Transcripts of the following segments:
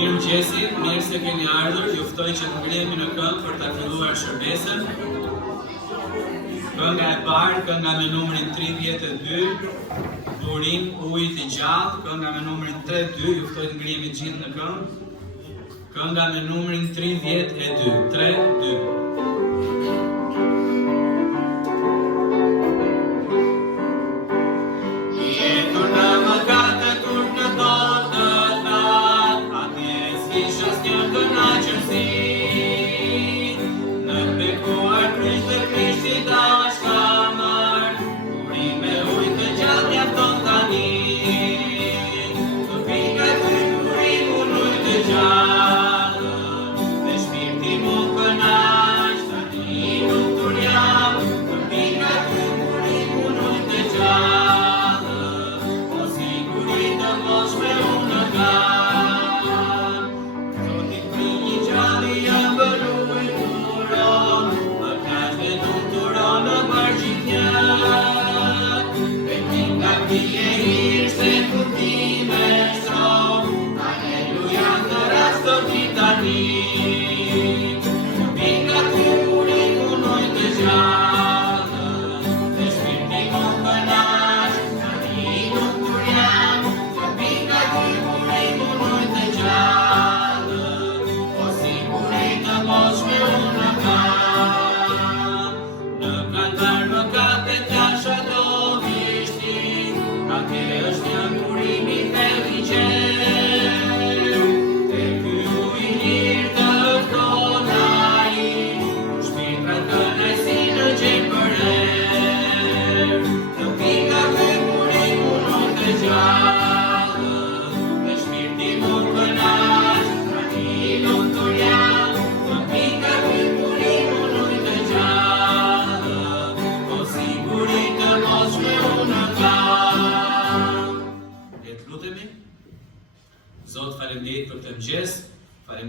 Mirëmëngjesi, mirë se keni ardhur. Ju ftoj që të ngrihemi në këngë për ta filluar shërbesën. Kënga e parë, kënga me numrin 32, Burim ujit i gjallë, kënga me numrin 32, ju ftoj të ngrihemi gjithë në këngë. Kënga me numrin 32, 32.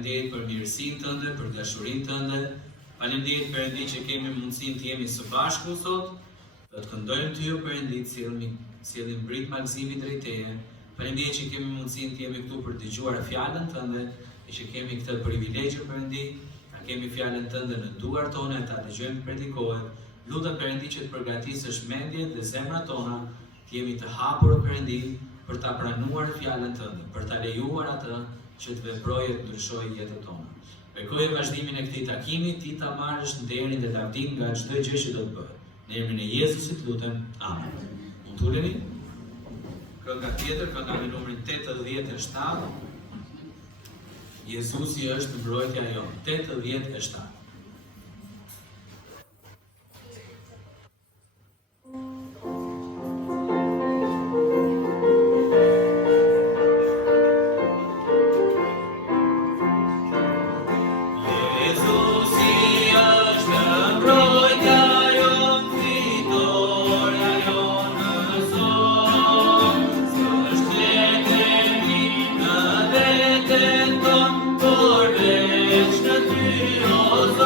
Faleminderit për mirësinë tënde, për dashurinë tënde. Faleminderit Perëndi që kemi mundësinë të jemi së bashku sot, të këndojmë ty o Perëndi, sjellim brit mallëzimi drejt teje. Faleminderit që kemi mundësinë të jemi këtu për të dëgjuar fjalën tënde, e që kemi këtë privilegj Perëndi, ta kemi fjalën tënde në duart tona, ta dëgjojmë predikohet. Lutem Perëndi që të përgatisësh mendjet dhe zemrat tona, të jemi të hapur o Perëndi për ta pranuar fjalën tënde, për ta lejuar atë që të veprojë të ndryshojë jetën tonë. Kërkoj vazhdimin e këtij takimi, ti ta marrësh nderin dhe lavdin nga çdo gjë që do të bëhet. Në emrin e Jezusit lutem. Amen. Mund të uleni? Kënga tjetër, kënga me numrin 87. Jezusi është mbrojtja jonë. 87. Por veç në ty, o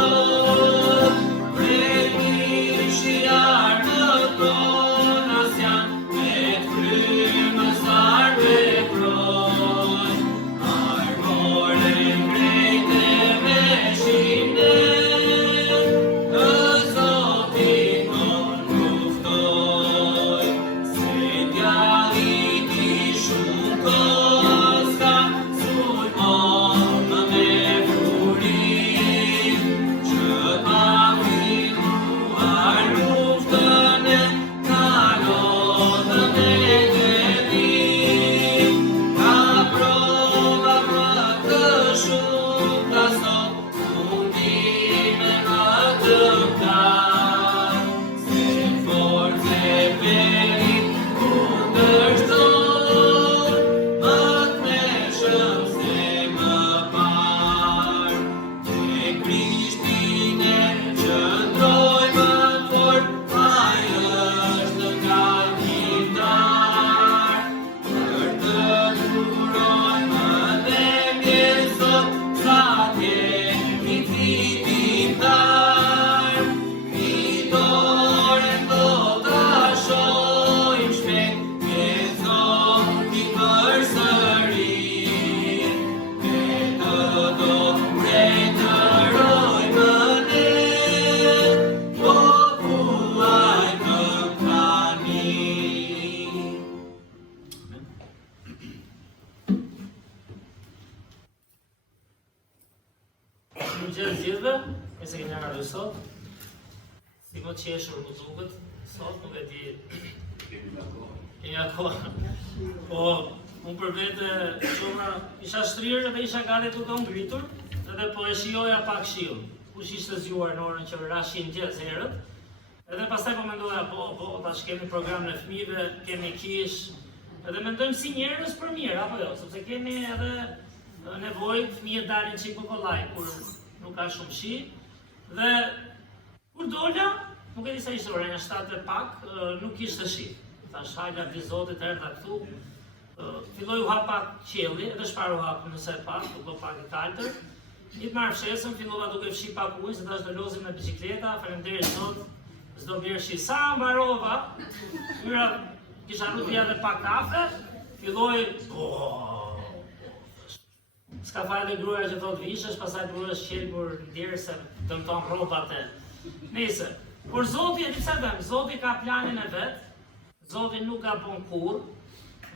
juve, e se keni ardhur sot. Si më qeshur më duket, sot nuk e di. Kemi akoma. Po, unë për vete isha shtrirë dhe isha gati duke ngritur, edhe po e shijoja pak shiun. Kush ishte zgjuar në orën që rashin gjës herët. Edhe pastaj po mendoja, po, tash kemi program në fëmijëve, kemi kish, edhe mendojmë si njerëz për mirë, apo jo, sepse kemi edhe nevojë, fëmijët dalin çik kollaj kur nuk ka shumë shi, dhe kur dola, nuk e di sa ishte ora, nga 7 pak, nuk kishte shi. Thash hajla vi Zotit erdha këtu, filloi u hap pak qielli, edhe shpar u hap nëse pak, u bë pak i kaltër. Një të marrë fshesën, fillova duke fshi pak ujë, se tash do lozim me bicikleta, faleminderit Zot, s'do bjerë shi. Sa mbarova, kisha rrutja dhe pak kafe, filloi, s'ka fajle gruaja që thot vishesh, pasaj gruaja shqelbur ndirë se dëmton rrobat e. Nëse, por Zoti e di çfarë them, Zoti ka planin e vet, Zoti nuk gabon kurrë,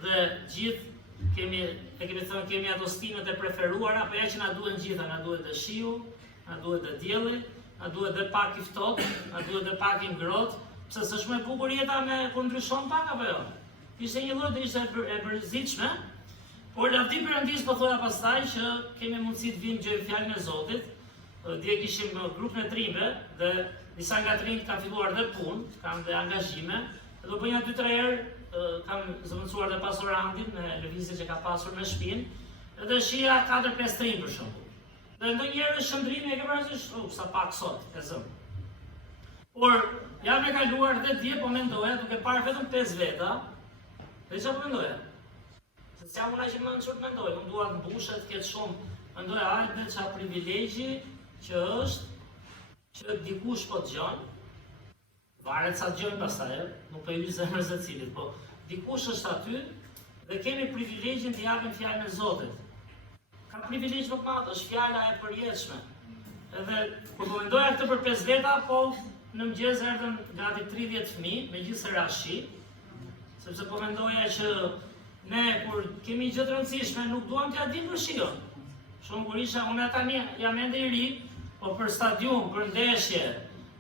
dhe gjithë kemi ato stimet e preferuara, po ja që na duhen gjitha, na duhet dhe shiu, na duhet dhe dielli, na duhet dhe pak i ftohtë, na duhet dhe pak i ngrohtë, pse s'është më e bukur jeta me kur ndryshon pak apo jo. Ishte një lloj, ishte e përzitshme, por lavdi Perëndis po thoya pastaj që kemi mundësi të vimë gjë fjalën e Zotit. Dje kishim grupin e trimëve dhe disa nga trimët kanë filluar dhe punë, kanë dhe angazhime, dhe do bëjnë 2-3 herë kam zëvendësuar dhe pasorandin me lëvizje që ka pasur me shtëpinë, edhe shija 4-5 trim për shembull. Dhe ndonjëherë shëndrimi e ke parasysh, sa pak sot e zëm. Por jam e kaluar dhe dje po mendoja, duke parë vetëm 5 veta, dhe çfarë po mendoja? Se jam unë që më nënçur mendoj, unë dua të mbushet, të ketë shumë, mendoja hajde çfarë privilegji që është që dikush po dëgjon. Varet sa dëgjojnë pastaj, nuk po i lyj zemrën se cilit, po dikush është aty dhe kemi privilegjin të japim fjalën e Zotit. Ka privilegj më të madh, është fjala e përjetshme. Edhe kur po mendoja këtë për 5 veta, po në mëngjes erdhën gati 30 fëmijë, megjithëse rashi, sepse po mendoja që ne kur kemi gjë të rëndësishme nuk duam t'ia dim për shijon. Shumë kur isha unë tani jam ende i ri, po për stadium, për ndeshje,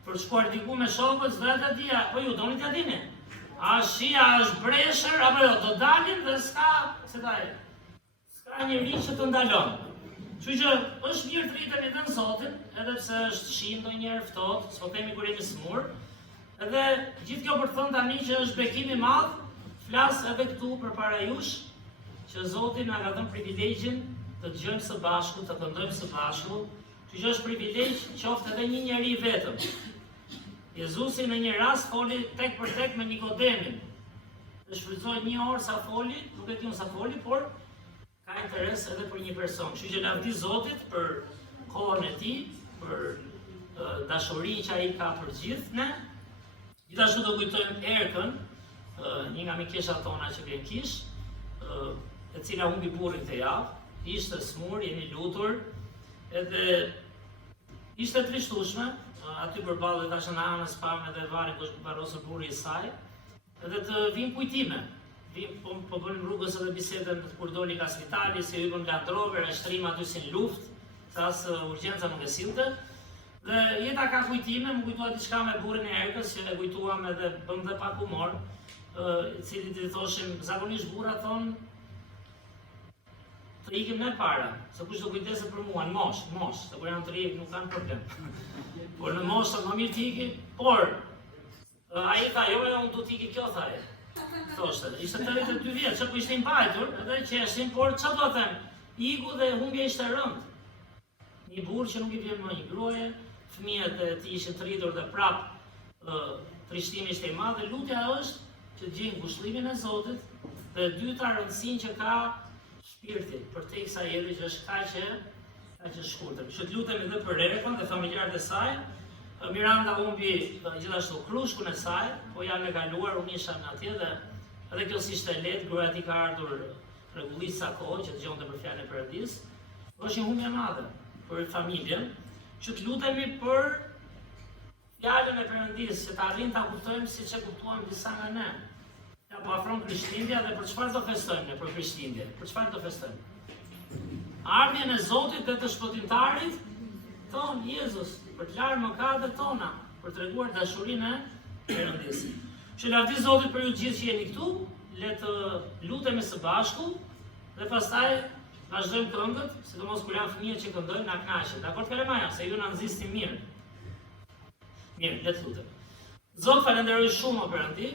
për shkuar diku me shokët, s'do ta dija, po ju doni t'ia dini. A shija është breshër, apo jo, do dalin dhe s'ka njeri që të ndalon. Kështu që është mirë të rritemi edhe në Zotin, edhe pse është shi ndonjëherë ftohtë, s'po themi kur jemi smur. Edhe gjithë kjo për të thënë tani që është bekim i madh, flas edhe këtu përpara jush, që Zoti na ka dhënë privilegjin të dëgjojmë së bashku, të këndojmë së bashku. Kështu që është privilegj qoftë edhe një njeri vetëm. Jezusi në një rast foli tek për tek me Nikodemin. Dhe shfrytëzoi 1 orë sa foli, nuk e di unë sa foli, por ka interes edhe për një person. Kështu që lavdi Zotit për kohën e tij, për dashurinë që ai ka për gjithë ne. Gjithashtu do kujtojmë Erkën, një nga mikeshat tona që vjen kish, e cila humbi burrin këtë javë, ishte smur, jemi lutur, edhe ishte trishtueshme. Aty përballë tash në anës pam edhe varin kush varrosur burri i saj, edhe të vinë kujtime. Po bënim rrugës edhe bisedën kur doli nga spitali, si hyrën nga Drover, e shtrim aty si në luftë, se as urgjenca nuk e sillte. Dhe jeta ka kujtime, më kujtua diçka me burrin e Erkës, që e kujtuam edhe bëm dhe pak humor, i cili i thoshim, zakonisht burrat thonë, të ikim ne para, se kush do kujdese për mua, në mosh, se kur janë të ri nuk kanë problem. Por në mosh të më mirë t'iki, por ai tha, jo, unë du t'iki kjo, tha e. Thoshte, ishte 82 vjetë, që po ishte i mbajtur, edhe qeshtin, por që do them, iku dhe humbje ishte rënd. Një burë që nuk i vjen më një gruaje, fëmijët e ti ishin të rritur dhe prap trishtimi ishte i madh, dhe lutja është që gjejnë ngushëllimin e Zotit dhe dyta rëndësinë që ka shpirti, për te kësaj jeri që është kaq e shkurtër. Që të lutemi edhe për Erkën dhe familjarët e saj. Miranda humbi gjithashtu krushkun e saj, po janë e kaluar, unë isha në atje dhe edhe kjo si ishte lehtë, gruaja ti ka ardhur rregullisht sa kohë që dëgjonte për fjalën e Perëndis. Është një humbje e madhe për familjen, që të lutemi për fjalën e Perëndis, që të arrijmë ta kuptojmë siç e kuptuam disa nga ne. Ja po afron Krishtlindja dhe për çfarë do festojmë ne për Krishtlindje? Për çfarë do festojmë? Ardhjen e Zotit dhe të shpëtimtarit ton, Jezus, për të larë mëkatet tona, për të treguar dashurinë e Perëndis. Që lavdi Zotit për ju gjithë që jeni këtu, le të lutemi së bashku dhe pastaj vazhdojmë këngët, sidomos kur janë fëmijët që këndojnë na kënaqen. Dakor Kalemaja, se ju na nxisni mirë. Mirë, le të lutem. Zot, falenderoj shumë o Perëndi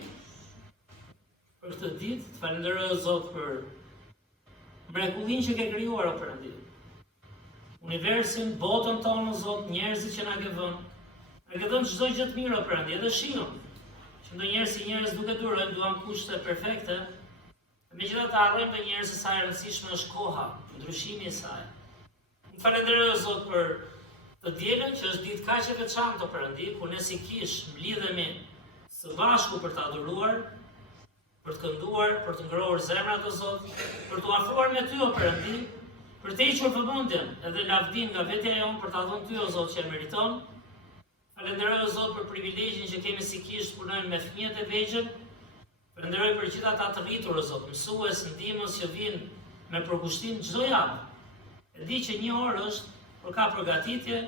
për këtë ditë, të falenderoj o Zot për mrekullinë që ke krijuar o Perëndi. Universin, botën tonë o Zot, njerëzit që na ke vënë. Na ke dhënë çdo gjë të mirë o Perëndi, edhe shiun. Që ndonjëherë si njerëz duke durojmë duam kushte perfekte. Megjithatë harrojmë të njerëz se sa e rëndësishme është koha, ndryshimi i saj. Më falenderoj o Zot për të dielën që është ditë kaq e veçantë o Perëndi, ku ne si kish mblidhemi së bashku për të adhuruar, për të kënduar, për të ngrohur zemrat o Zot, për të afruar me Ty o Perëndi, për të hequr vëmendjen edhe lavdin nga vetja jonë për ta dhënë Ty o Zot që e meriton. Falenderoj o Zot për privilegjin që kemi si kish të punojmë me fëmijët e vegjël. Falenderoj për gjithë ata të rritur o Zot, mësues, ndihmës që vinë me përkushtim çdo javë. E di që një orë është, por ka përgatitje,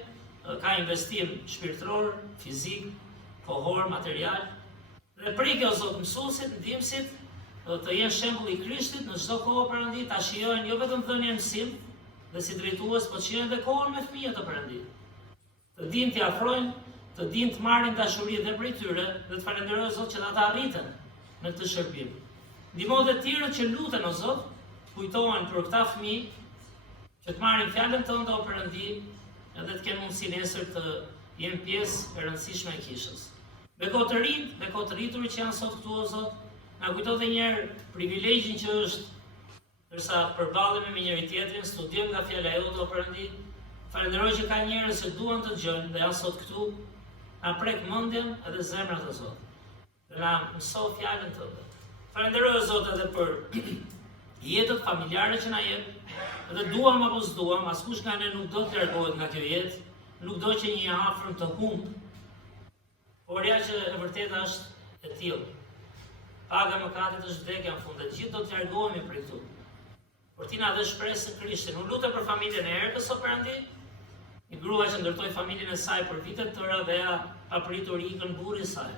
ka investim shpirtëror, fizik, kohor, material. Dhe prike o Zot mësuesit, ndihmësit, të jenë shembull i Krishtit në çdo kohë Perëndi, ta shijojnë jo vetëm dhënien mësim dhe si drejtues, por shijojnë edhe kohën me fëmijët o Perëndi. Të dinë t'i afrojnë, të dinë të marrin dashuri dhe prej tyre dhe të falenderoj o Zot që ata arriten në këtë shërbim. Ndihmo të tjerët që luten o Zot, kujtohen për këta fëmijë që të marrin fjalën tënde o Perëndi, edhe të kenë mundësi nesër të jenë pjesë e rëndësishme e kishës. Me kohë të rinj, me kohë të rriturit që janë sot këtu o Zot, na kujto edhe një herë privilegjin që është ndërsa përballemi me njëri tjetrin, studiojmë nga fjala jote o Perëndi. Falenderoj që ka njerëz që duan të dëgjojnë dhe janë sot këtu, na prek mendjen edhe zemrat o Zot. Dhe na mëso fjalën tënde. Falenderoj o Zot edhe për jetët familjare që na jep, edhe duam apo s'duam, askush nga ne nuk do të largohet nga kjo jetë, nuk do që një afërm të humb. Por ja që e vërteta është e tillë. Paga e mëkatit është vdekja në fund, dhe gjithë do të largohemi prej këtu. Por ti na dhe shpresën Krishtin. Unë lutem për familjen e Erkës o Perëndi, një grua që ndërtoi familjen e saj për vite të tëra dhe ja ka pritur ikën burri i saj.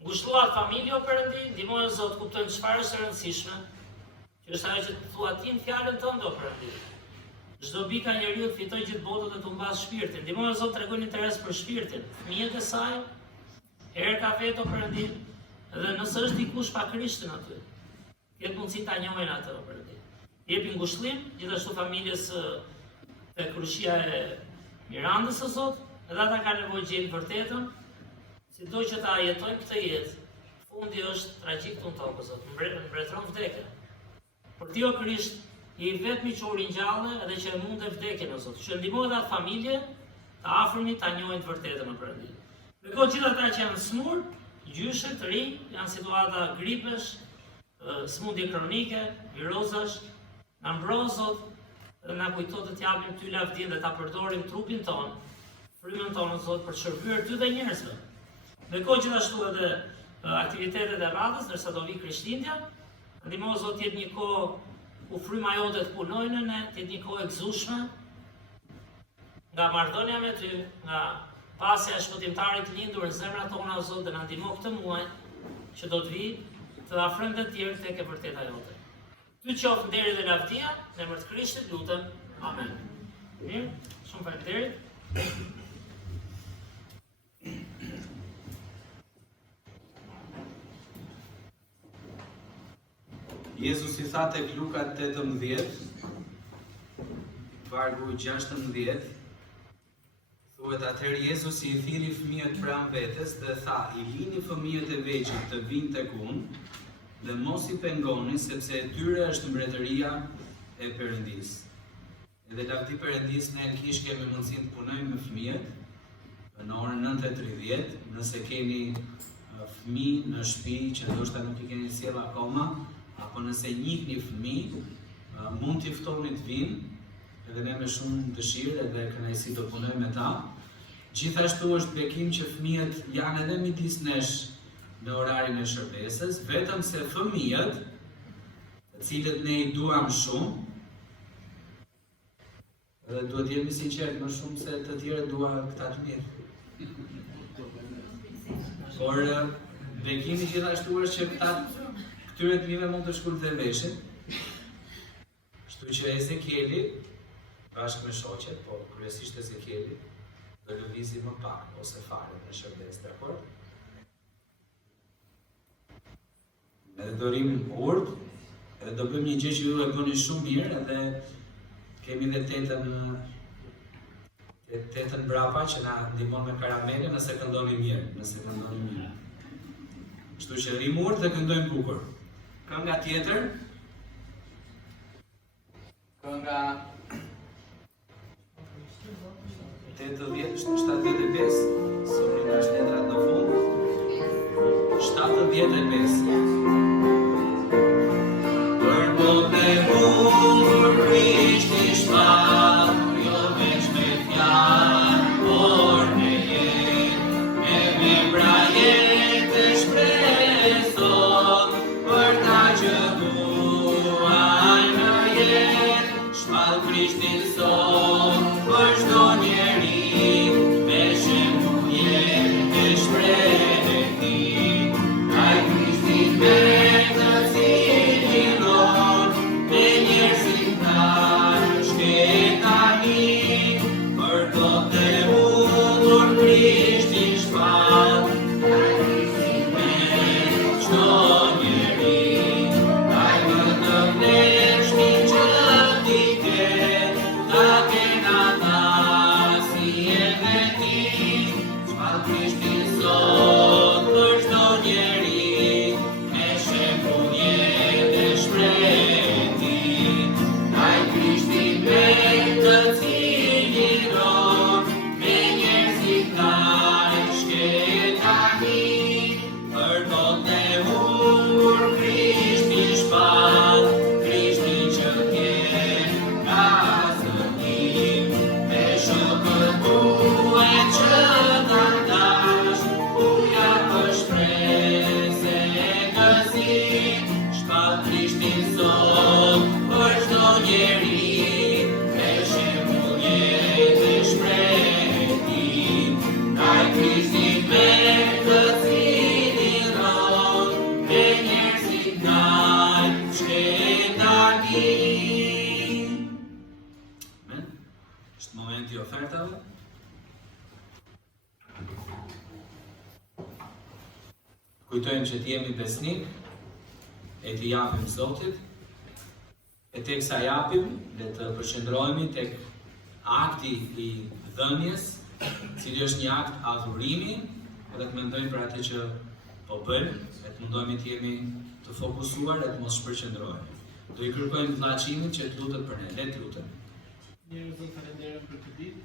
Ngushëlloat familje o Perëndi, ndihmoj o Zot kuptojmë çfarë është e rëndësishme, që është ajo që të thua ti në fjalën tënde o Perëndi. Çdo bika e njeriu të fitojë gjithë botën dhe të mbas shpirtin. Ndihmoj o Zot tregojnë interes për shpirtin, fëmijët e saj, Erka vetë o Perëndi, dhe nëse është dikush pa Krishtin aty, ketë mundësi ta njohin atë o Perëndi. Jepi ngushëllim gjithashtu familjes te Krushia e Mirandës o Zot, edhe ata kanë nevojë gjejnë vërtetën, sido që ta jetojnë këtë jetë, fundi është tragjik të tokë o Zot, mbretëron vdekjen. Por ti o Krisht, je i vetmi që u ringjallë edhe që e mund të vdekjen o Zot. Që ndihmoj edhe atë familje të afërmit ta njohin të vërtetën o Perëndi. Dhe gjithë ata që janë smur, gjyshe të rinj, janë situata gripesh, smundje kronike, virozash, na mbro Zot, dhe na kujto të t'japim ty lavdin dhe ta përdorim trupin ton, frymën tonë Zot për të shërbyer ty dhe njerëzve. Dhe gjithashtu edhe aktivitetet e radhës, ndërsa do vi Krishtlindja, ndihmo Zot të jetë një kohë ku fryma jote të punojnë në ne, të jetë një kohë e gëzueshme, nga marrëdhënia me ty, nga pasja e shpëtimtarit lindur në zemrat tona o Zot, dhe na ndihmo këtë muaj që do të vi të afrojmë të tjerë tek e vërteta jote. Ty qoftë nderi dhe lavdia, në emër të Krishtit lutem. Amen. Mirë, shumë faleminderit. Jezus i tha tek Luka 18, vargu 16, thuhet atëherë Jezusi i thiri fëmijët pranë vetes dhe tha, i lini fëmijët e vegjël të vinë tek unë, dhe mos i pengoni, sepse e tyre është mbretëria e Perëndis. Edhe lavdi Perëndis ne në kish kemi mundësinë të punojmë me fëmijët në orën 9:30, nëse keni fëmijë në shtëpi që ndoshta nuk i keni sjell akoma, apo nëse njihni fëmijë, mund t'i ftoni të vinë, edhe ne me shumë dëshirë edhe kënaqësi do punojmë me ta. Gjithashtu është bekim që fëmijët janë edhe midis nesh në orarin e shërbesës, vetëm se fëmijët, të cilët ne i duam shumë, Edhe duhet jemi sinqert më shumë se të tjerët dua këta të mirë. Por bekimi gjithashtu është që këtyre të mive mund të shkullë të veshin. Kështu që Ezekieli, bashkë me shoqet, po kryesisht Ezekieli, do lëvizi më pak ose fare në shërbes, dakor? Edhe do rim urt, edhe do bëjmë një gjë që ju e bëni shumë mirë, edhe kemi dhe tetën brapa që na ndihmon me karamele nëse këndoni mirë, Kështu që rim urt dhe këndojmë bukur. Kënga tjetër, kënga 75, sëmri nga shtetrat në fund, 75. Për botë e bukur Krishti shpat, jo veç me fjalë, por me jetë, me brajetë shpresot, për ta që muaj në jetë, shpat Krishtin sot, për çdo njeri, me shembull e shprehni, ai Krishtin me të cilin me njerëzit ndarë shtetani, për tot e bukur Krishti shpat, ai Krishtin me çdo njeri, ai më të pleshti që ti ke, ta kena ta si e veti, shpat Krishtin sot për çdo njeri, me shembull jetë shprehni, ai Krishtin me të cilin me njerëzit ndarë shtetani, për tot e bukur Krishti shpat, Krishti që ke nga zënim, me shokët tuaj që ta dash, uja për shpresë e gëzim, shpat Krishtin sot për çdo njeri, me shembull jetë shprehni, ai Krishtin me të cilin me njerëzit ndarë shtetani. Amen. Është momenti i ofertave. Kujtojmë që t'jemi besnik, e t'i japim Zotit, e teksa japim, le të përqendrohemi tek akti i dhënjes, cili është një akt adhurimi, edhe të mendojmë për atë që po bëjmë, e të mundohemi të jemi të fokusuar e të mos shpërqendrohemi. Do i kërkojmë vllaçimin që të lutet për ne, le të lutem. Njërë Zot, falenderojmë për këtë ditë,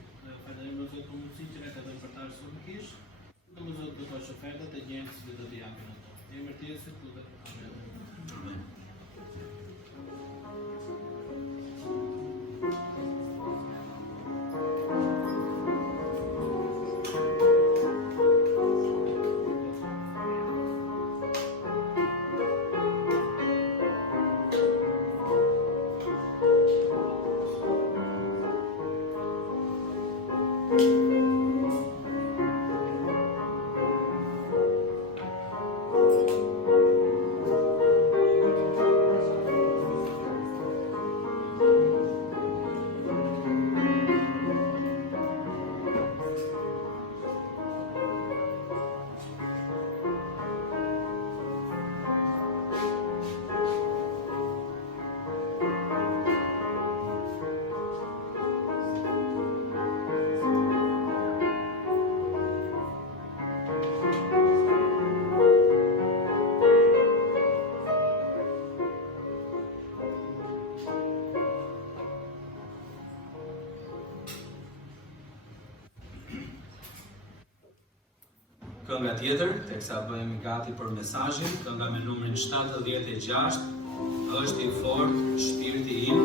falenderojmë Zot për mundësinë që na ka dhënë për ta shkëmbëkish. Lutem Zot për të ofertat e njerëzve që do t'i japin ato. Në emër të Jezusit lutem. Amen. Amen. Kënga tjetër, teksa bëhemi gati për mesazhin, kënga me numrin 76, është i fortë shpirti im.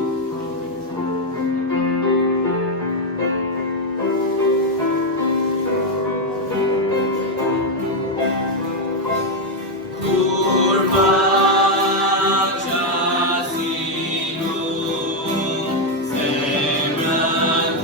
Zemrën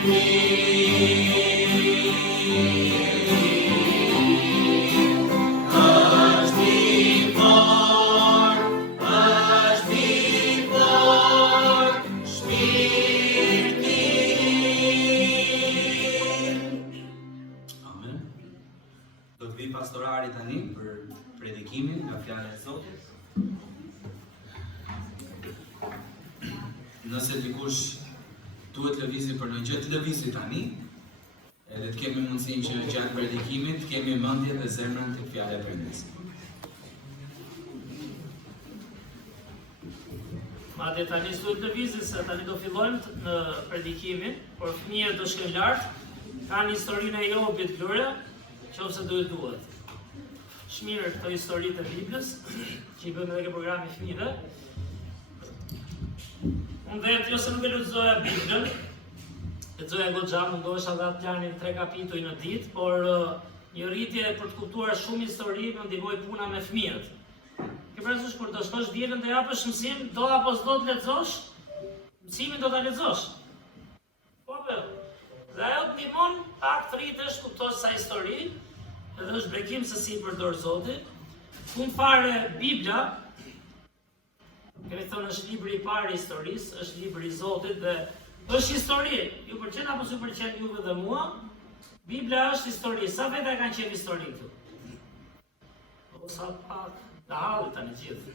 Do të vi pastorari tani për predikimin nga fjala e Zotit. Nëse dikush duhet lëvizi për në gjë, të lëvizi tani, edhe të kemi mundësinë që gjatë predikimit të kemi mendjen dhe zemrën tek fjala e Perëndisë. Madje tani s'duhet lëvizin se tani do fillojmë në predikimin, por fëmijët do shkojnë lart, kanë historinë e Jobit Gloria, qofse duhet. Shmirë këto historitë e Biblës, që i bëjmë edhe ke programi fëmijëve. Unë vetë, jo se nuk e lexoja Biblën, lexoja goxha, mundohesha dha të planin 3 kapituj në ditë, por një rritje për të kuptuar shumë histori më ndihmoi puna me fëmijët. Ke parasysh kur do shkosh dielën të japësh mësim, do apo s'do të lexosh, mësimin do ta lexosh. Po. Dhe ajo të ndihmon pak të rritesh, kuptosh sa histori, edhe është bekim se si i përdor Zoti. Fund fare Bibla, kemi thënë është libri i parë i historisë, është libri i Zotit dhe është histori. Ju pëlqen apo s'ju pëlqen juve dhe mua? Bibla është histori. Sa vete kanë qenë histori këtu? O sa pak, da halli tani gjithë.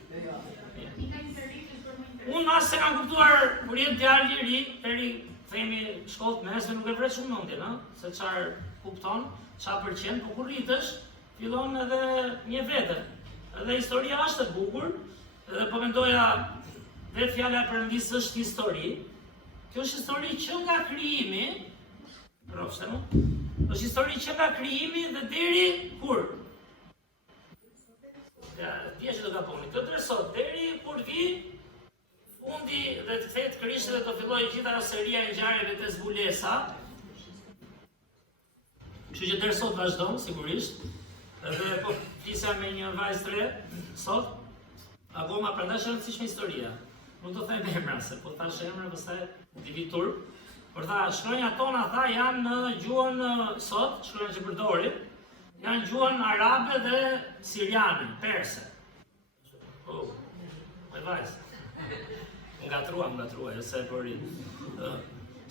Unë as se kam kuptuar kur jem djalë i ri, deri themi shkollë të mesme nuk e vret shumë mendjen, ëh, se çfarë kupton, çfarë pëlqen, por kur rritesh, fillon edhe një vete. Edhe historia është e bukur, edhe po mendoja vetë fjala e Perëndisë është histori. Kjo është histori që nga krijimi, është histori që nga krijimi dhe deri kur? Ja, dia që do ta bëni. Të dresot deri kur vi fundi dhe të kthehet Krishti dhe të fillojë gjithë ajo seria e ngjarjeve të zbulesa. Kështu që deri sot vazhdon sigurisht. Edhe po flisa me një vajzë të re sot. Akoma prandaj është e rëndësishme historia. Nuk do them emra se po thash emra pastaj di vitur. Por tha shkronjat tona tha janë në gjuhën sot, shkronjat që përdorim, janë gjuhën arabe dhe siriane, perse. Oh, me vajzë. Ngatruaj, se e përrit.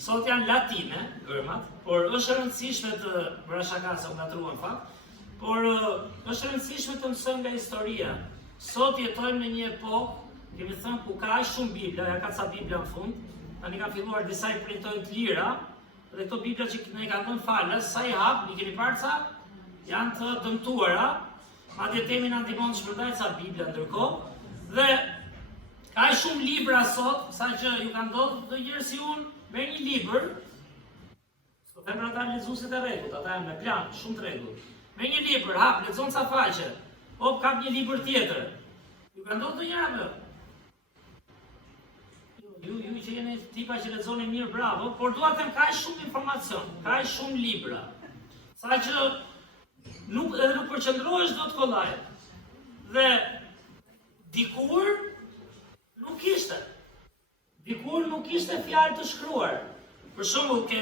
Sot janë latine, gërmat, por është e rëndësishme të brashaka se u ngatruan fakt, por është e rëndësishme të mësojmë nga historia. Sot jetojmë në një epokë, kemi thënë ku ka aq shumë Bibla, ja ka ca Bibla në fund, tani ka filluar disa i printojnë të lira, dhe këto Bibla që ne i kanë dhënë falës, sa i hap, i keni parë ca, janë të dëmtuara, madje temi na ndihmon të shpërndajmë ca Bibla ndërkohë, dhe ka aq shumë libra sot, sa që ju ka ndodhur çdo herë si unë, merr një libër, s'po them për ata lexuesit e rregullt, ata janë me plan, shumë të rregullt. Merr një libër, hap, lexon ca faqe, hop kap një libër tjetër. Ju ka ndodhur ndonjëherë atë? Ju që jeni tipa që lexoni mirë, bravo, por dua të them ka shumë informacion, ka shumë libra. Sa që nuk përqendrohesh dot kollaj. Dhe dikur nuk ishte. Dikur nuk ishte fjalë të shkruar. Për shembull ke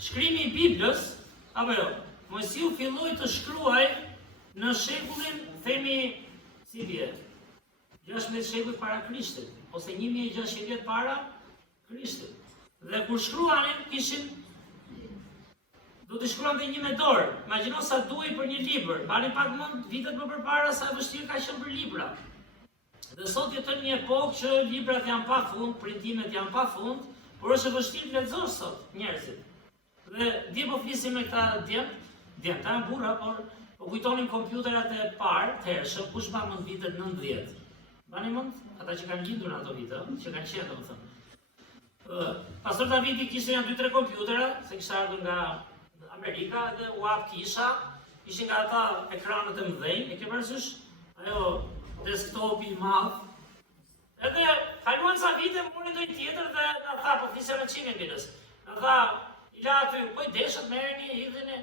shkrimi i Biblës, apo jo, Mojsiu filloi të shkruaj në shekullin, themi, si vje, 16 shekull para Krishtit, ose 1600 vjet para Krishtit. Dhe kur shkruanin, kishin, do të shkruante një me dorë. Imagjino sa duhej për një libër. Mbani pak mend vitet më përpara sa vështirë ka qenë për libra. Dhe sot jetojmë një epokë që librat janë pafund, printimet janë pafund, por është e vështirë të lexosh sot njerëzit. Dhe dje po flisim me këta djemta janë burra, por po kujtonin kompjuterat e parë, të hershëm, kush mba mend vitet 90. Mbani mend ata që kanë lindur në ato vite, që kanë qenë domethënë. Pastor Davidi kishte janë 2-3 kompjutera, se kishte ardhur nga Amerika dhe u hap kisha, ishin nga ata ekranët e mëdhenj, e ke parasysh ajo desktopi i madh. Edhe kaluan sa vite mori ndonjë tjetër dhe na tha po flisja me çimin bilës. Na tha i la aty, po i deshët merrni, hidheni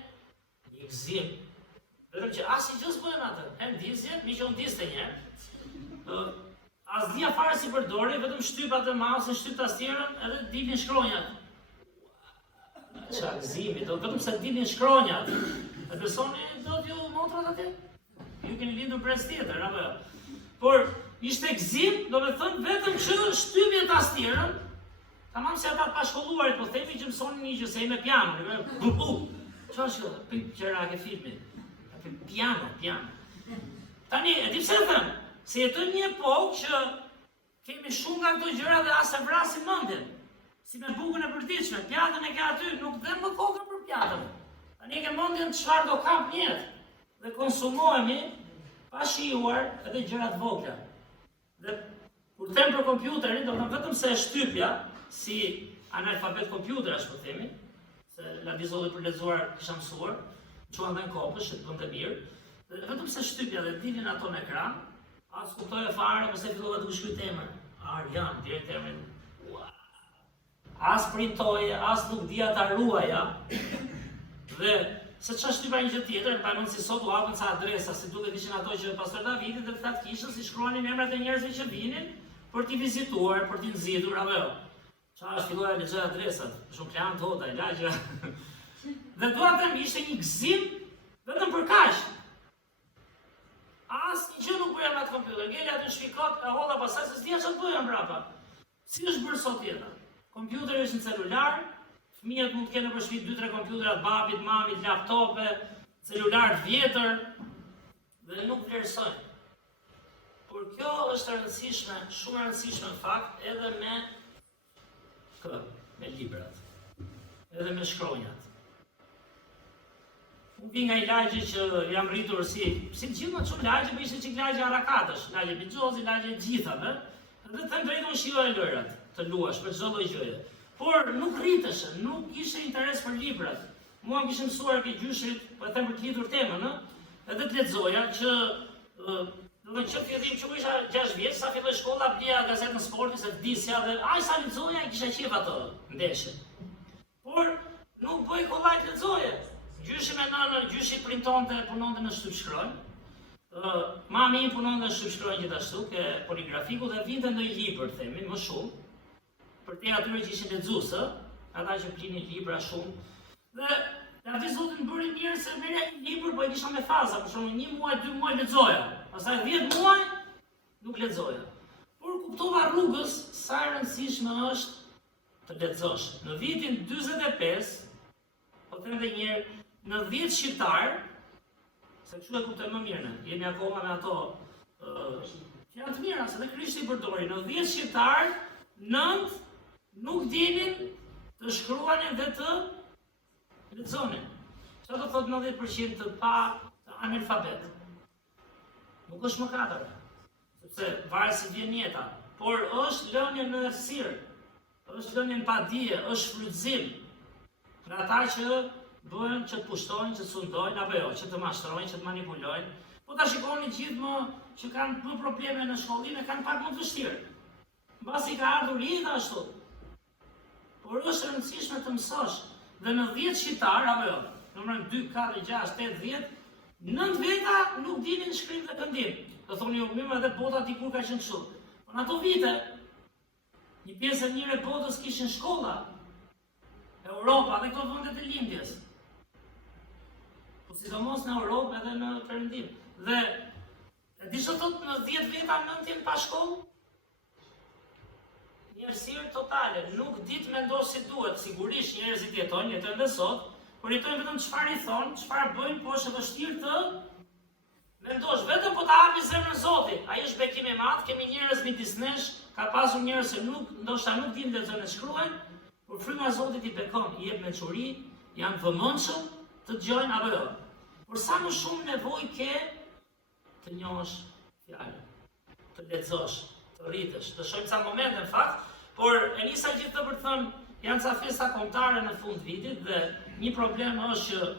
një gzim. Vetëm që as i gjës bëhen atë. Hem dizjet, mi që unë diste njerë. As dhja fare si përdori, vetëm shtyp atë mouse, shtyp tastierën, edhe dilin shkronjat. Qa gëzimi, do vetëm se dinin shkronjat. E besoni do t'ju motrat aty? Ju keni lindur brez tjetër, apo jo? Por ishte gëzim, do me thënë vetëm që shtypje tastirën, tamam se ata pashkolluarit, po themi që mësonin një gjë se me piano, Qa është qëra ke filmin? Piano. Tani, e di pse thëmë? Se jetën një epokë që kemi shumë nga këto gjëra dhe as e vrasin mendjen. Si me bukën e përditshme, pjatën e ke aty, nuk dhe më kokën për pjatën. Tani ke mendjen çfarë do kam në jetë. Dhe konsumohemi pa shijuar edhe gjërat vogla. Dhe kur them për kompjuterin, do të them vetëm se shtypja, si analfabet kompjuterash po themi, se lavdizolli për lexuar kisha mësuar, çuan dhe në kopësh, që të bënte mirë. Dhe vetëm se shtypja dhe dilin ato në ekran, as kuptoja fare, mëse fillova të shkruaj emër. Arjan, direkt emrin. As printoje, as nuk dija ta ruaja. Dhe se çfarë shtypa një gjë tjetër, panon si sot u hapën sa adresa, si duket ishin ato që pastor Davidit dhe thatë kishën si shkruanin emrat e njerëzve që vinin për t'i vizituar, për t'i nxitur apo jo. Çfarë filloja të lexoj adresat, shumë plan tota, lagja. Dhe dua të them ishte një gëzim vetëm për kaq. As një gjë nuk bëja me atë kompjuter, ngeli aty në shfikot, e holla pastaj se s'dija çfarë bëja mbrapa. Si është bërë sot jeta? Kompjuteri është në celular, fëmijët mund të kenë për shtëpi 2-3 kompjuterat babit, mamit, laptope, celular të vjetër dhe nuk vlerësojnë. Por kjo është e rëndësishme, shumë e rëndësishme në fakt, edhe me librat, edhe me shkronjat. Unë vi nga i lagje që jam rritur si gjithë më shumë lagje, për ishte që lagje arakatësh, lagje bigjozi, lagje gjithave, dhe të drejton shio e lojrat, të luash për çdo lloj gjëje. Por nuk rriteshe, nuk ishte interes për librat. Mua më kishte mësuar ke gjyshrit, po e them për të lidhur temën, edhe të lexoja që do të fillim që isha 6 vjeç, sa filloi shkolla, blija gazetën sporti se disja dhe ai sa lexoja kisha qejf ato ndeshje. Por nuk bëj kollaj të lexoje. Gjyshi me nënën, gjyshi printonte, punonte në shtyp shkronjë. Mami im punonte në shtyp shkronjë gjithashtu, ke poligrafiku dhe vinte ndonjë libër, themi, më shumë. Për te atyre që ishin lexuesë, ata që plinin libra shumë. Dhe lavdi Zotin bëri mirë se merrja një libër, po e kisha me faza, për shembull 1 muaj, 2 muaj lexoja. Pastaj 10 muaj nuk lexoja. Por kuptova rrugës sa e rëndësishme është të lexosh. Në vitin 45, po them edhe një herë, në 10 shqiptar, se kështu e kuptoj më mirë, jemi akoma me ato janë të mira, se dhe Krishti i përdori, në 10 shqiptar, 9 nuk dinin të shkruanin dhe të lexonin. Çfarë do thotë 90% të analfabet? Nuk është mëkatare, sepse varet si vjen jeta, por është lënje në errësirë, është lënje në padije, është shfrytëzim nga ata që bëhen që të pushtojnë, që të sundojnë, apo jo, që të mashtrojnë, që të manipulojnë. Po ta shikoni gjithë më që kanë më probleme në shkollim e kanë pak më të vështirë. Mbasi ka ardhur jeta ashtu. Por është e rëndësishme të mësosh. Dhe në 10 shqiptar, apo jo, numërën 2, 4, 6, 8, 10, 9 veta nuk dinin shkrim dhe këndim. Do thoni ju mirë edhe bota dikur ka qenë kështu. Por në ato vite, një pjesë e mirë e botës kishin shkolla, Europa dhe këto vendet e lindjes. Po sidomos në Europë edhe në Perëndim. Dhe e di çfarë thotë në 10 veta 9 janë pa shkollë? Një errësirë totale, nuk di të mendosh si duhet, sigurisht njerëzit jetojnë dhe sot, por jetojnë vetëm çfarë i thonë, çfarë bëjnë, po është e vështirë të mendosh, vetëm po ta hapi zemrën Zotit. Ai është bekim i madh, kemi njerëz midis nesh, ka pasur njerëz që ndoshta nuk dinë të lexojnë e shkruajnë, por fryma e Zotit i bekon, i jep mençuri, janë vëmendshëm të dëgjojnë apo jo. Por sa më shumë nevojë ke të njohësh fjalën, të lexosh, të rritesh, të shohim sa momente në fakt, por e nisa gjithë të për të thënë, janë ca festa kombëtare në fund vitit dhe një problem është që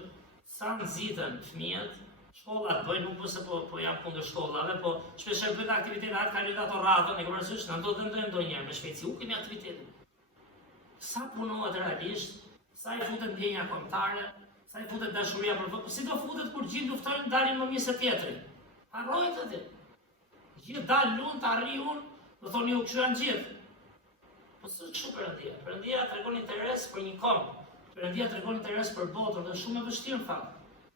sa nxiten fëmijët, shkollat bëjnë, nuk përse po jam kundër shkollave, po shpeshherë bëjnë aktivitete atë kanë lidhur ato radhën, e këmërësysh, në do të ndojmë ndonjëherë me shpejtësi, u kemi aktivitetin. Sa punohet realisht, sa i futet ndjenja kombëtare, sa i futet dashuria për vëllë, si do futet kur gjithë luftojnë dalin më mirë se tjetri. Harrojnë të ti. Gjithë dalë lunë, të arri unë, do thoni u kështu janë gjithë. Po së kështu Perëndia. Perëndia tregon interes për një kom, Perëndia tregon interes për botën dhe shumë e vështirë në fakt.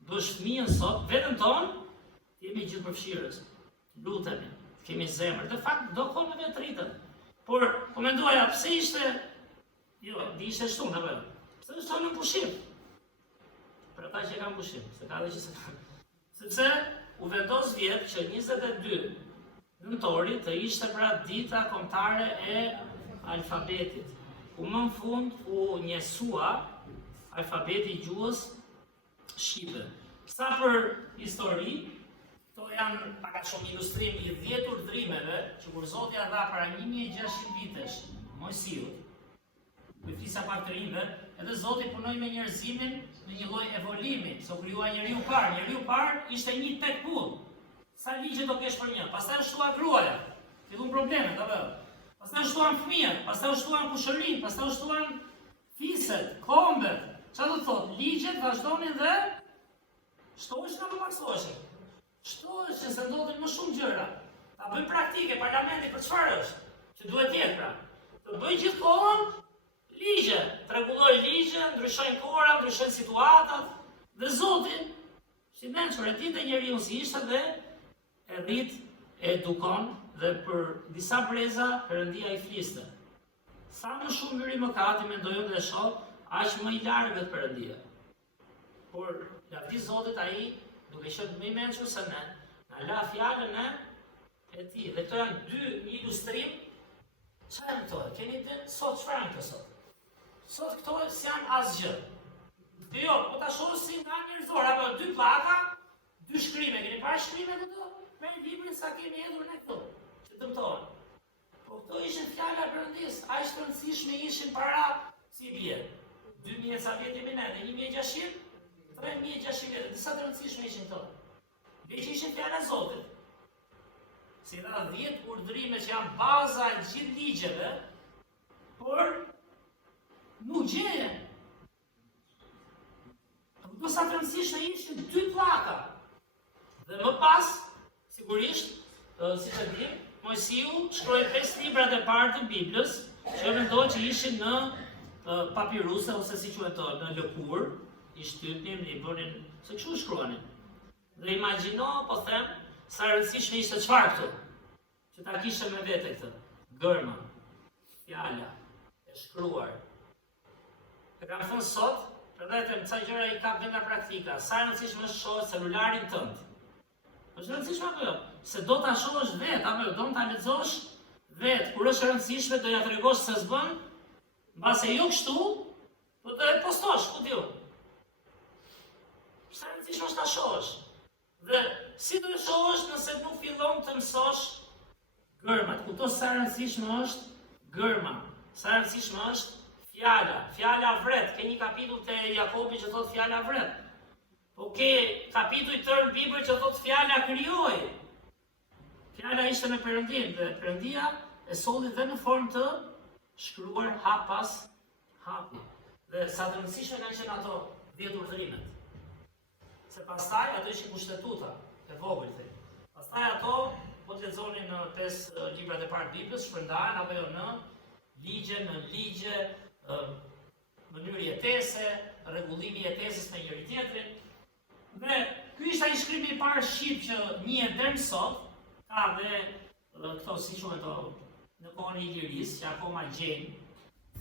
Bësh fëmijën sot, vetëm ton, jemi gjithë përfshirës. Lutemi, kemi zemër. Në fakt do kohë me vetë rritën. Por po mendoja pse ishte ishte shtunë apo? Pse ishte në pushim? Për ata që kanë pushim, se ka dhe që se kanë. Sepse u vendos vjet që 22 nëntori të ishte pra dita kombëtare e alfabetit. Ku më në fund u njësua alfabeti gjuhës shqipe. Sa për histori, to janë paka shumë ilustrim i 10 urdhrimeve që kur Zoti ia dha para 1600 vitesh Mojsiut, kujtisa pak të rinjve, edhe Zoti punoi me njerëzimin në një lloj evolimi, se u krijua njeriu parë. Njeriu parë ishte një tek pull. Sa ligje do kesh për një? Pastaj shtua gruaja. Fillun problemet, apo? Pastaj shtuan fëmijët, pastaj shtuan kushërinë, pastaj shtuan fiset, kombet. Çfarë do të thotë? Ligjet vazhdonin dhe shtoheshin apo maksoheshin? Shtoheshin se ndodhin më shumë gjëra. Ta bëjmë praktike parlamenti për çfarë është? Që duhet të jetë pra. Të bëj gjithkohon ligje, rregulloj ligje, ndryshojnë kohëra, ndryshojnë situatat dhe Zoti, si mençur e dinte njeriu si ishte dhe e rrit, e edukon dhe për disa breza Perëndia i fliste. Sa më shumë hyri mëkati mendojnë dhe shoh, aq më i largët Perëndia. Por lavdi Zotit ai, duke qenë më i mençur se ne, na la fjalën e tij. Dhe këto janë një ilustrim. Çfarë janë këto? Keni ditë sot çfarë janë këto sot? Sot këto janë asgjë. Jo, po ta shoh si nga njerëzor, apo 2 pllaka, 2 shkrime. Keni parë shkrimet këto? Me librin sa kemi hedhur ne këtu. Që dëmtohen. Po këto ishin fjala e Perëndis, aq të rëndësishme ishin para si bie. 2000 sa vjet jemi ne, 1600, 3600 vjet, disa të rëndësishme ishin këto. Veç ishin fjala e Zotit. Si dha 10 urdhrime që janë baza e gjithë ligjeve, por nuk gjehen. Këto sa të rëndësishme ishin 2 pllaka. Dhe më pas, sigurisht, si të dim, Mojsiu shkroi 5 librat e parë të Biblës, që mendohet që ishin në papiruse ose si quhet në lëkurë, i shtypnin, i bënin se kështu shkruanin. Dhe imagjino, po them, sa rëndësishme ishte çfarë këtu? Që ta kishe me vete këtë. Gërma, fjala, e shkruar. E kam thënë sot, përvetem ca gjëra i kap nga praktika. Sa rëndësishme është shohësh celularin tënd. Është rëndësishme apo jo? Se do ta shohësh vetë, apo do ta lexosh vetë. Kur është rëndësishme do ja tregosh se s'bën, mbase jo kështu, do të postosh, ku diu. Sa rëndësishme është ta shohësh. Dhe si do të shohësh nëse nuk fillon të mësosh gërmat? Kupto sa rëndësishme është gërma. Sa rëndësishme është fjala. Fjala vret. Ke një kapitull te Jakobi që thotë fjala vret. Po ke kapitull tërë në Bibël që thotë fjala krijoi. Fjala ishte me Perëndin dhe Perëndia e solli dhe në formë të shkruar hap pas hapi. Dhe sa të rëndësishme kanë qenë ato 10 urdhrimet. Se pastaj ato ishin kushtetuta e vogël thej. Pastaj ato po të lexonin në 5 librat e parë të Biblës, shpërndahen apo jo në ligje, mënyrë jetese, rregullimi i jetesës me njëri tjetrin. Dhe ky ishte ai shkrimi i parë shqip që njihet deri sot, ka dhe këto si quhen ato në kohën e Ilirisë, që akoma gjejnë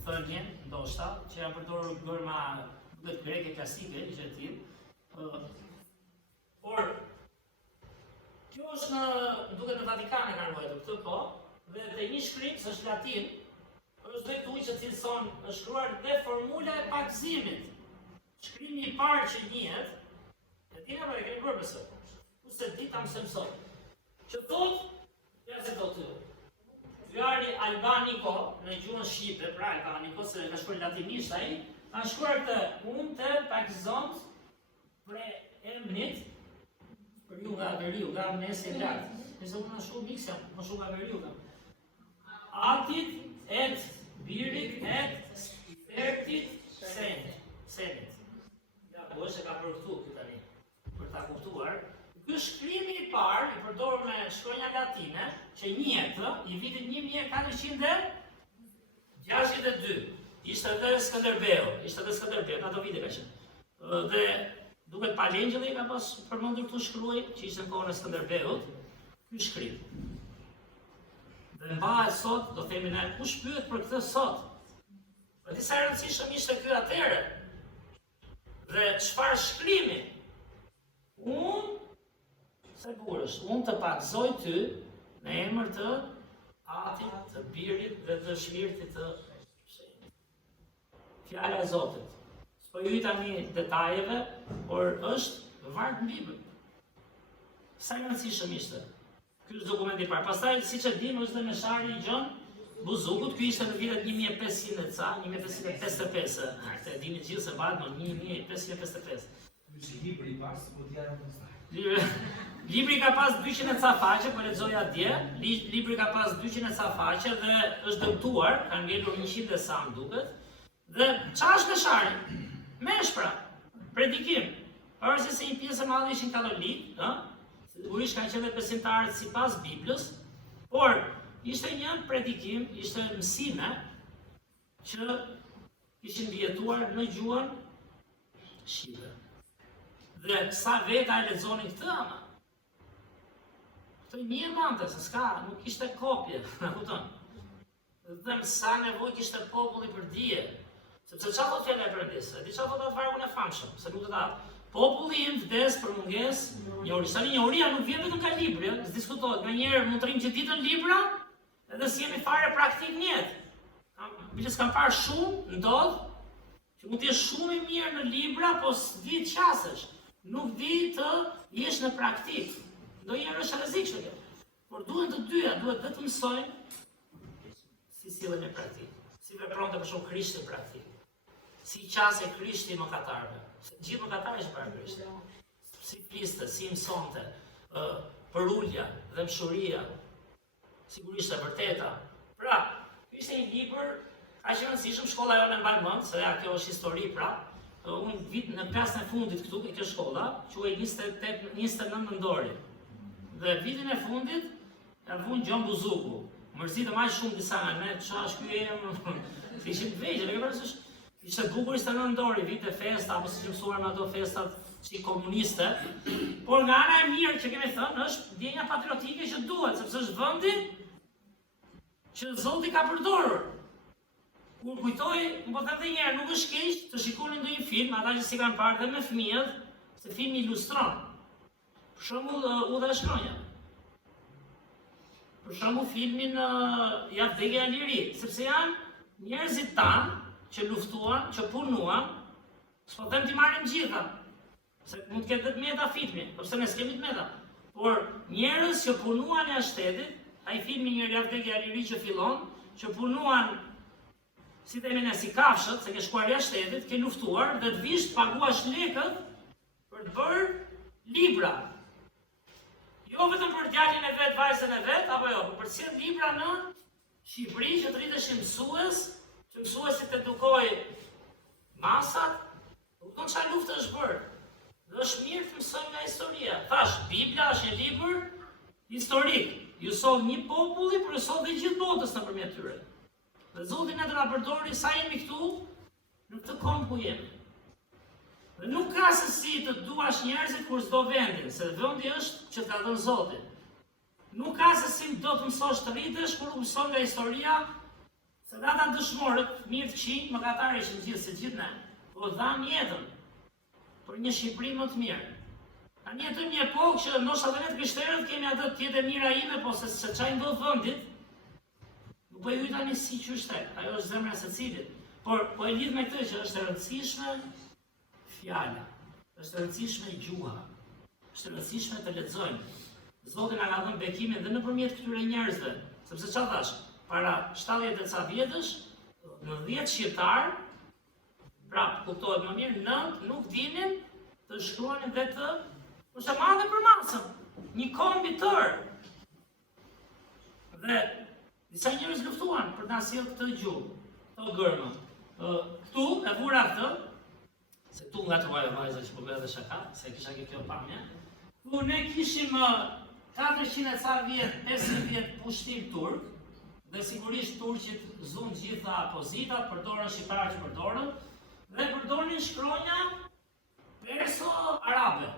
thënien, ndoshta, që janë përdorur gërma greke klasike, gjë të tillë. Por kjo është duket në Vatikan e kanë ruajtur këtë po, dhe te një shkrim që është latin, është dhe këtu që cilëson është shkruar dhe formula e pakëzimit. Shkrimi i parë që njihet, e dina për e keni bërë mësë, ku se dita mëse mësot, që thot, ja se do të fjari Albaniko në gjuhën Shqipe, pra Albaniko, se ka shkruar latinisht ai, ka shkruar këtë unë të pakëzont pre emnit, për ju nga veriu, nga mesi e lartë. Nëse unë në shumë miksja, më shumë nga veriu kam. Atit et birit et spertit senit. Ja, po është e ka përkëtu këtë tani, për ta kuptuar. Ky shkrimi i parë, i përdorur me shkronja latine, që njihet, i vitit 1462, ishte edhe Skënderbeu, në ato vite ka qenë. Dhe duket Palengjulli ka pas përmendur këtu shkruaj, që ishte në kohën e Skënderbeut, ky shkrim. Dhe mbahet sot, do themi ne, kush pyet për këtë sot? Për disa e rëndësishëm ishte ky atëherë. Dhe çfarë shkrimi? Unë të pakzoj ty në emër të Atit, të Birit dhe të Shpirtit të Shenjtë. Fjala e Zotit. S'po ju tani detajeve, por është varg në Bibël. Sa i rëndësishëm ishte? Ky është dokumenti i parë. Pastaj, siç e dimë, është dhe meshari i Gjon Buzukut, ky ishte në vitet 1500 ca, 1555. Këtë e dini gjithë se varet në 1555. Libri i parë po diara mos. Libri ka pas 200 ca faqe, po lexoja atje. Libri ka pas 200 ca faqe dhe është dëmtuar, ka ngelur 100 e sa më duket. Dhe çfarë është meshari? Mesh pra, predikim. Pavarësisht se një pjesë e madhe ishin katolik, sigurisht kanë qenë besimtarë sipas Biblës, por ishte një predikim, ishte mësime që ishin vjetuar në gjuhën shqipe. Dhe sa veta e lexonin këtë ama. Këtë një mante, se s'ka, nuk ishte kopje, në kupton. Dhe sa nevojë kishte populli për dije. Sepse çfarë thotë fjala e Perëndisë? Di çfarë thotë atë vargu në famshëm, se nuk do ta. Populli im vdes për mungesë njohurie. Tani njohuria nuk vjen vetëm nga libri, s'diskutohet. Nganjëherë mund të rrim që ditën libra, edhe si jemi fare praktik në jetë. Biles kam parë shumë, ndodh, që mund të jesh shumë i mirë në libra, po s'di të qasesh. Nuk di të jesh në praktik. Ndonjëherë është rrezikshme kjo. Por duhen të dyja, duhet të mësojnë si sillen në praktik. Si vepronte për shkak Krishti në praktik. Si qase Krishti mëkatarëve. Gjithë mëkatarët ishin para Krishtit. Si fliste, si mësonte, për ulja dhe mshuria. Sigurisht e vërteta. Pra, ky ishte një libër aq i rëndësishëm, shkolla jonë e mbaj mend, se ja kjo është histori pra. Unë vit në klasën e fundit këtu ke kjo shkolla, quhej 29 nëntori. Dhe vitin e fundit e vun Gjon Buzuku. Mërzitëm aq shumë disa nga ne, ç'është ky emër? Si ishin të vegjël, e parasysh. Ishte bukur 29 nëntori, vit e festa, apo siç mësuar me ato festat si komuniste. Por nga ana e mirë që kemi thënë është ndjenja patriotike që duhet, sepse është vendi që Zoti ka përdorur. Kur kujtoj, më po them edhe një herë, nuk është keq të shikoni ndonjë film, ata që si kanë parë dhe me fëmijët, se filmi ilustron. Për shembull, Udha e Shkronja. Për shembull, filmin Ja vdekja e liri, sepse janë njerëzit tanë që luftuan, që punuan, s'po them t'i marrim gjitha. Se mund të ketë vetë meta filmi, përse ne s'kemi të meta. Por njerëz që punuan jashtë shtetit, ai filmi Ja vdekja e liri që fillon, që punuan si themi ne si kafshët, se ke shkuar jashtë shtetit, ke luftuar dhe të vish të paguash lekët për të bërë libra. Jo vetëm për djalin e vet, vajzën e vet, apo jo, por për të sjellë libra në Shqipëri që të rriteshin mësues, që mësuesit të edukoj masat, nuk do çfarë luftë është bërë. Dhe është mirë të mësojmë nga historia. Thash, Bibla është një libër historik. Ju soll një populli, por ju soll dhe gjithë botës nëpërmjet tyre. Dhe Zoti na do na përdori sa jemi këtu në këtë kohë ku jemi. Dhe nuk ka se si të duash njerëzit kur s'do vendin, se vendi është që ka dhënë Zoti. Nuk ka se si do të mësosh të rritesh kur u mëson nga historia, se ata dëshmorët, mirë të qinj, mëkatarë ishin gjithë se gjithë ne, po dhanë jetën për një Shqipëri më të mirë. Tani jetojmë një epokë që ndoshta edhe ne të krishterët kemi atë të jetë e mira ime, po se çaj ndodh vendit. Nuk po ju tani si qyshte, ajo është zemra e secilit. Por po e lidh me këtë që është e rëndësishme fjala, është e rëndësishme gjuha, është e rëndësishme të lexojmë. Zoti na ka dhënë bekimin dhe nëpërmjet këtyre njerëzve, sepse çfarë thash, para 70 e ca vjetësh, në 10 shqiptar, prap kuptohet më mirë, 9 nuk dinin të shkruanin dhe të është e madhe për masën, një kombi tërë. Dhe disa njerëz luftuan për ta sjellë këtë gjuhë, këto gërmë. Këtu e vura këtë, se këtu nga troja vajza që po bëhet dhe shaka, se kisha kjo pamje. Këtu ne kishim 400 e ca vjet, 500 vjet pushtim turk, dhe sigurisht turqit zunë gjitha pozitat, përdorën shqiptarë që përdorën, dhe përdornin shkronja perso-arabe.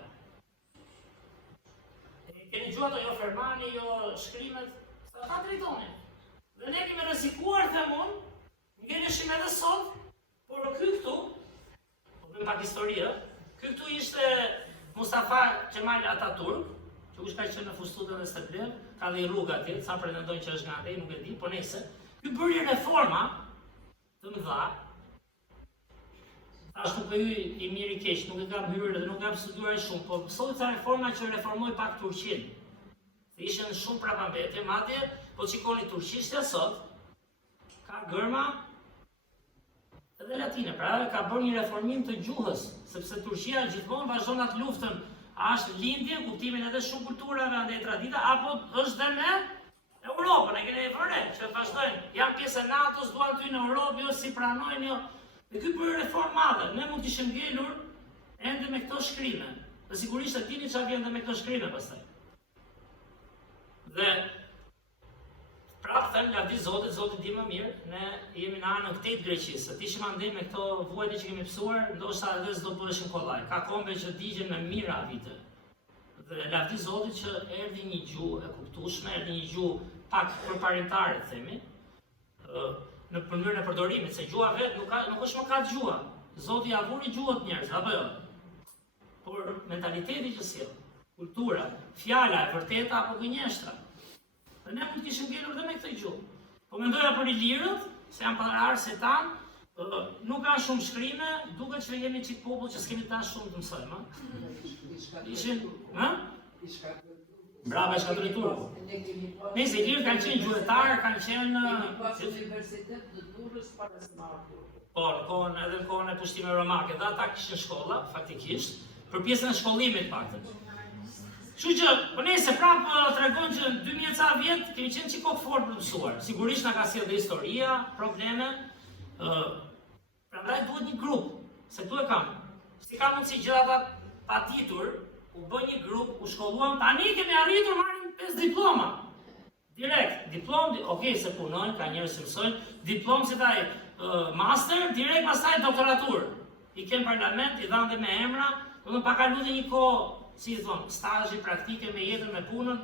Keni gjuar të jo Fermani, jo shkrimet, sa ta drejtonin. Dhe ne kemi rrezikuar, them unë, ngeni shim edhe sot, por ky këtu, po bëjmë pak histori, ky këtu ishte Mustafa Kemal Atatürk, që kush ka qenë në Fustutën dhe Steplev, ka dhe i rrugë atje, sa pretendojnë që është nga atje, nuk e di, po nese. Ky bëri reforma të mëdha. Ashtu për ju i mirë i keq, nuk e kam hyrë dhe nuk e kam studuar shumë, po sot ca reforma që reformoi pak Turqinë. Se ishin shumë prapambetje, madje po shikoni turqishtja sot ka gërma edhe latine, pra ka bërë një reformim të gjuhës, sepse Turqia gjithmonë vazhdon atë luftën. A është lindje, kuptimin edhe shumë kulturave, andaj tradita, apo është dhe me Europën, e keni vëre, që vazhdojnë, janë pjesë e NATO-s, duan ty në Europë, jo si pranojnë, jo. Dhe ky bërë reformë madhe, ne mund t'ishim ngelur ende me këto shkrime. Dhe sigurisht e dini çfarë vjen dhe me këto shkrime pastaj. Dhe prapë them, lavdi Zotit, Zoti di më mirë, ne jemi në anën këtej të Greqisë. Të ishim andej me këto vuajtje që kemi mësuar, ndoshta edhe s'do bëheshim kollaj. Ka kombe që digjen me mira vite. Dhe lavdi Zotit që erdhi një gjuhë e kuptueshme, erdhi një gjuhë pak përparimtare, themi, në mënyrën e përdorimit, se gjuha vetë nuk është më katë gjuha. Zoti ja vuri gjuhët njerëz, apo jo? Por mentaliteti që sjell, kultura, fjala e vërteta apo gënjeshtra. Dhe ne mund të kishim ngelur dhe me këtë gjuhë. Po mendoja për ilirët, se janë pararë se tanë, nuk kanë shumë shkrime, duket që jemi çik popull që s'kemi tash shumë të mësojmë. Ishin, brava e shkatritur. Nëse ilirët kanë qenë gjuetarë, kanë qenë Universitet të Durrës para se marrë. Po, edhe në kohën e pushtimeve romake, dhe ata kishin shkolla, faktikisht, për pjesën e shkollimit paktën. Kështu që, po nëse prapë tregon që 2000 ca vjet kemi qenë çiko fort për të mësuar. Sigurisht na ka sjellë historia, probleme. Prandaj duhet një grup, se këtu e kam. Si ka mundësi gjithata patitur, u bë një grup, u shkolluam, tani kemi arritur marrim 5 diploma. Direkt, diplomë, okay, se punojnë, ka njerëz që mësojnë, diplomë si taj master, direkt pastaj doktoraturë. I kem parlament, i dhanë dhe me emra, do të pakalu dhe një kohë, si thonë, stazhi, praktike me jetën, me punën.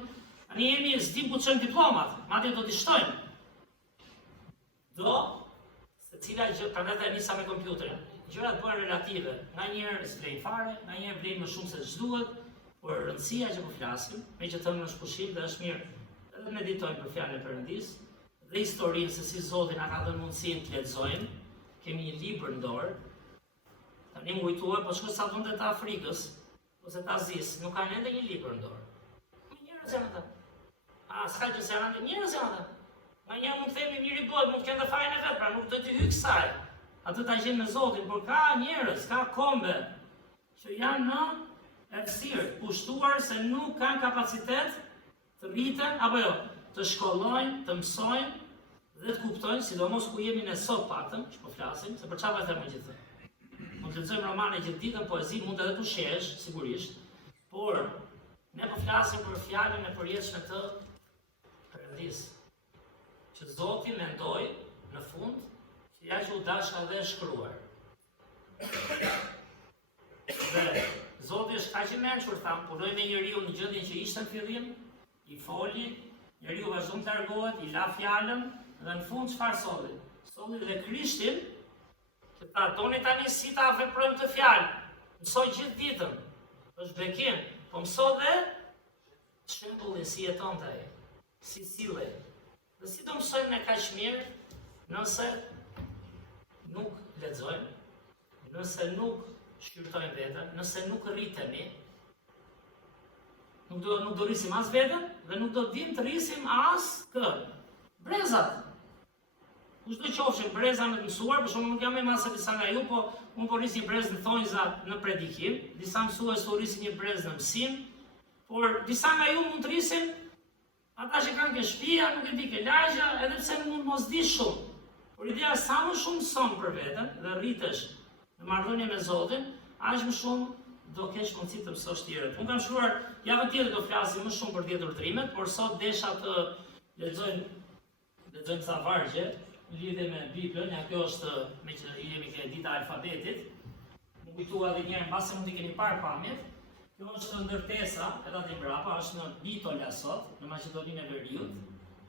Ne jemi s'dim ku çojmë diplomat, madje do t'i shtojmë. Se cila gjë, prandaj nisa me kompjuterin. Gjërat bëhen relative. Nganjëherë s'vlen fare, nganjëherë vlen më shumë se ç'duhet, por rëndësia që po flasim, megjithatë në shpushim dhe është mirë edhe meditojmë për fjalën e Perëndis dhe historinë se si Zoti na ka dhënë mundësinë të lexojmë. Kemi një libër në dorë. Tani më kujtuar, po shkoj sa vende të Afrikës ose të Azisë, nuk kanë ende një libër në dorë. Njerëz janë ata. S'ka gjë se janë njerëz janë ata. Nganjëherë mund të themi mirë bëhet, mund të kenë fajin e vet, pra nuk do të hyj kësaj. Atë ta gjen me Zotin, por ka njerëz, ka kombe që janë në errësirë, pushtuar se nuk kanë kapacitet të rriten apo jo, të shkollojnë, të mësojnë dhe të kuptojnë, sidomos ku jemi ne sot paktën, që po flasim, se për çfarë them gjithë. Mund të lexojmë romane gjithë ditën, poezi, mund edhe të shesh, sigurisht, por ne po flasim për fjalën e përjetshme të Perëndis. Që Zoti mendoi në fund që ja që u dashka dhe shkruar. Dhe Zoti është kaq i mençur, tham, punoi me njeriu në gjendjen që ishte në fillim, i foli, njeriu vazhdon të largohet, i la fjalën dhe në fund çfarë solli? Solli dhe Krishtin, që ta doni tani si ta veprojmë të fjalë. Mësoj gjithë ditën. Është bekim, po mëso dhe shembullin si jetonte ai, si sillej. Dhe si do mësojmë ne kaq mirë nëse nuk lexojmë, nëse nuk shqyrtojmë veten, nëse nuk rritemi, nuk do rrisim as veten dhe nuk do dim të rrisim as brezat. Kushdo qofshin breza në të mësuar, për shembull nuk jam më se disa nga ju, po unë po rris një brez në thonjza në predikim, disa mësues po rrisin një brez në mësim, por disa nga ju mund të rrisin ata që kanë ke shtëpia, nuk e di ke lagja, edhe pse mund mos di shumë. Por ideja sa më shumë mëson për veten dhe rritesh në marrëdhënie me Zotin, aq më shumë do kesh mundësi të mësosh tjerët. Unë kam shkruar javën tjetër do flasim më shumë për 10 udhëtrimet, por sot desha të lexoj lexojmë sa vargje në lidhje me Biblën, ja kjo është me që jemi ke dita e alfabetit. Më kujtua edhe një herë mbase mund t'i keni parë pamjet. Kjo është ndërtesa, edhe aty mbrapa, është në Bitola sot, në Maqedoninë e Veriut.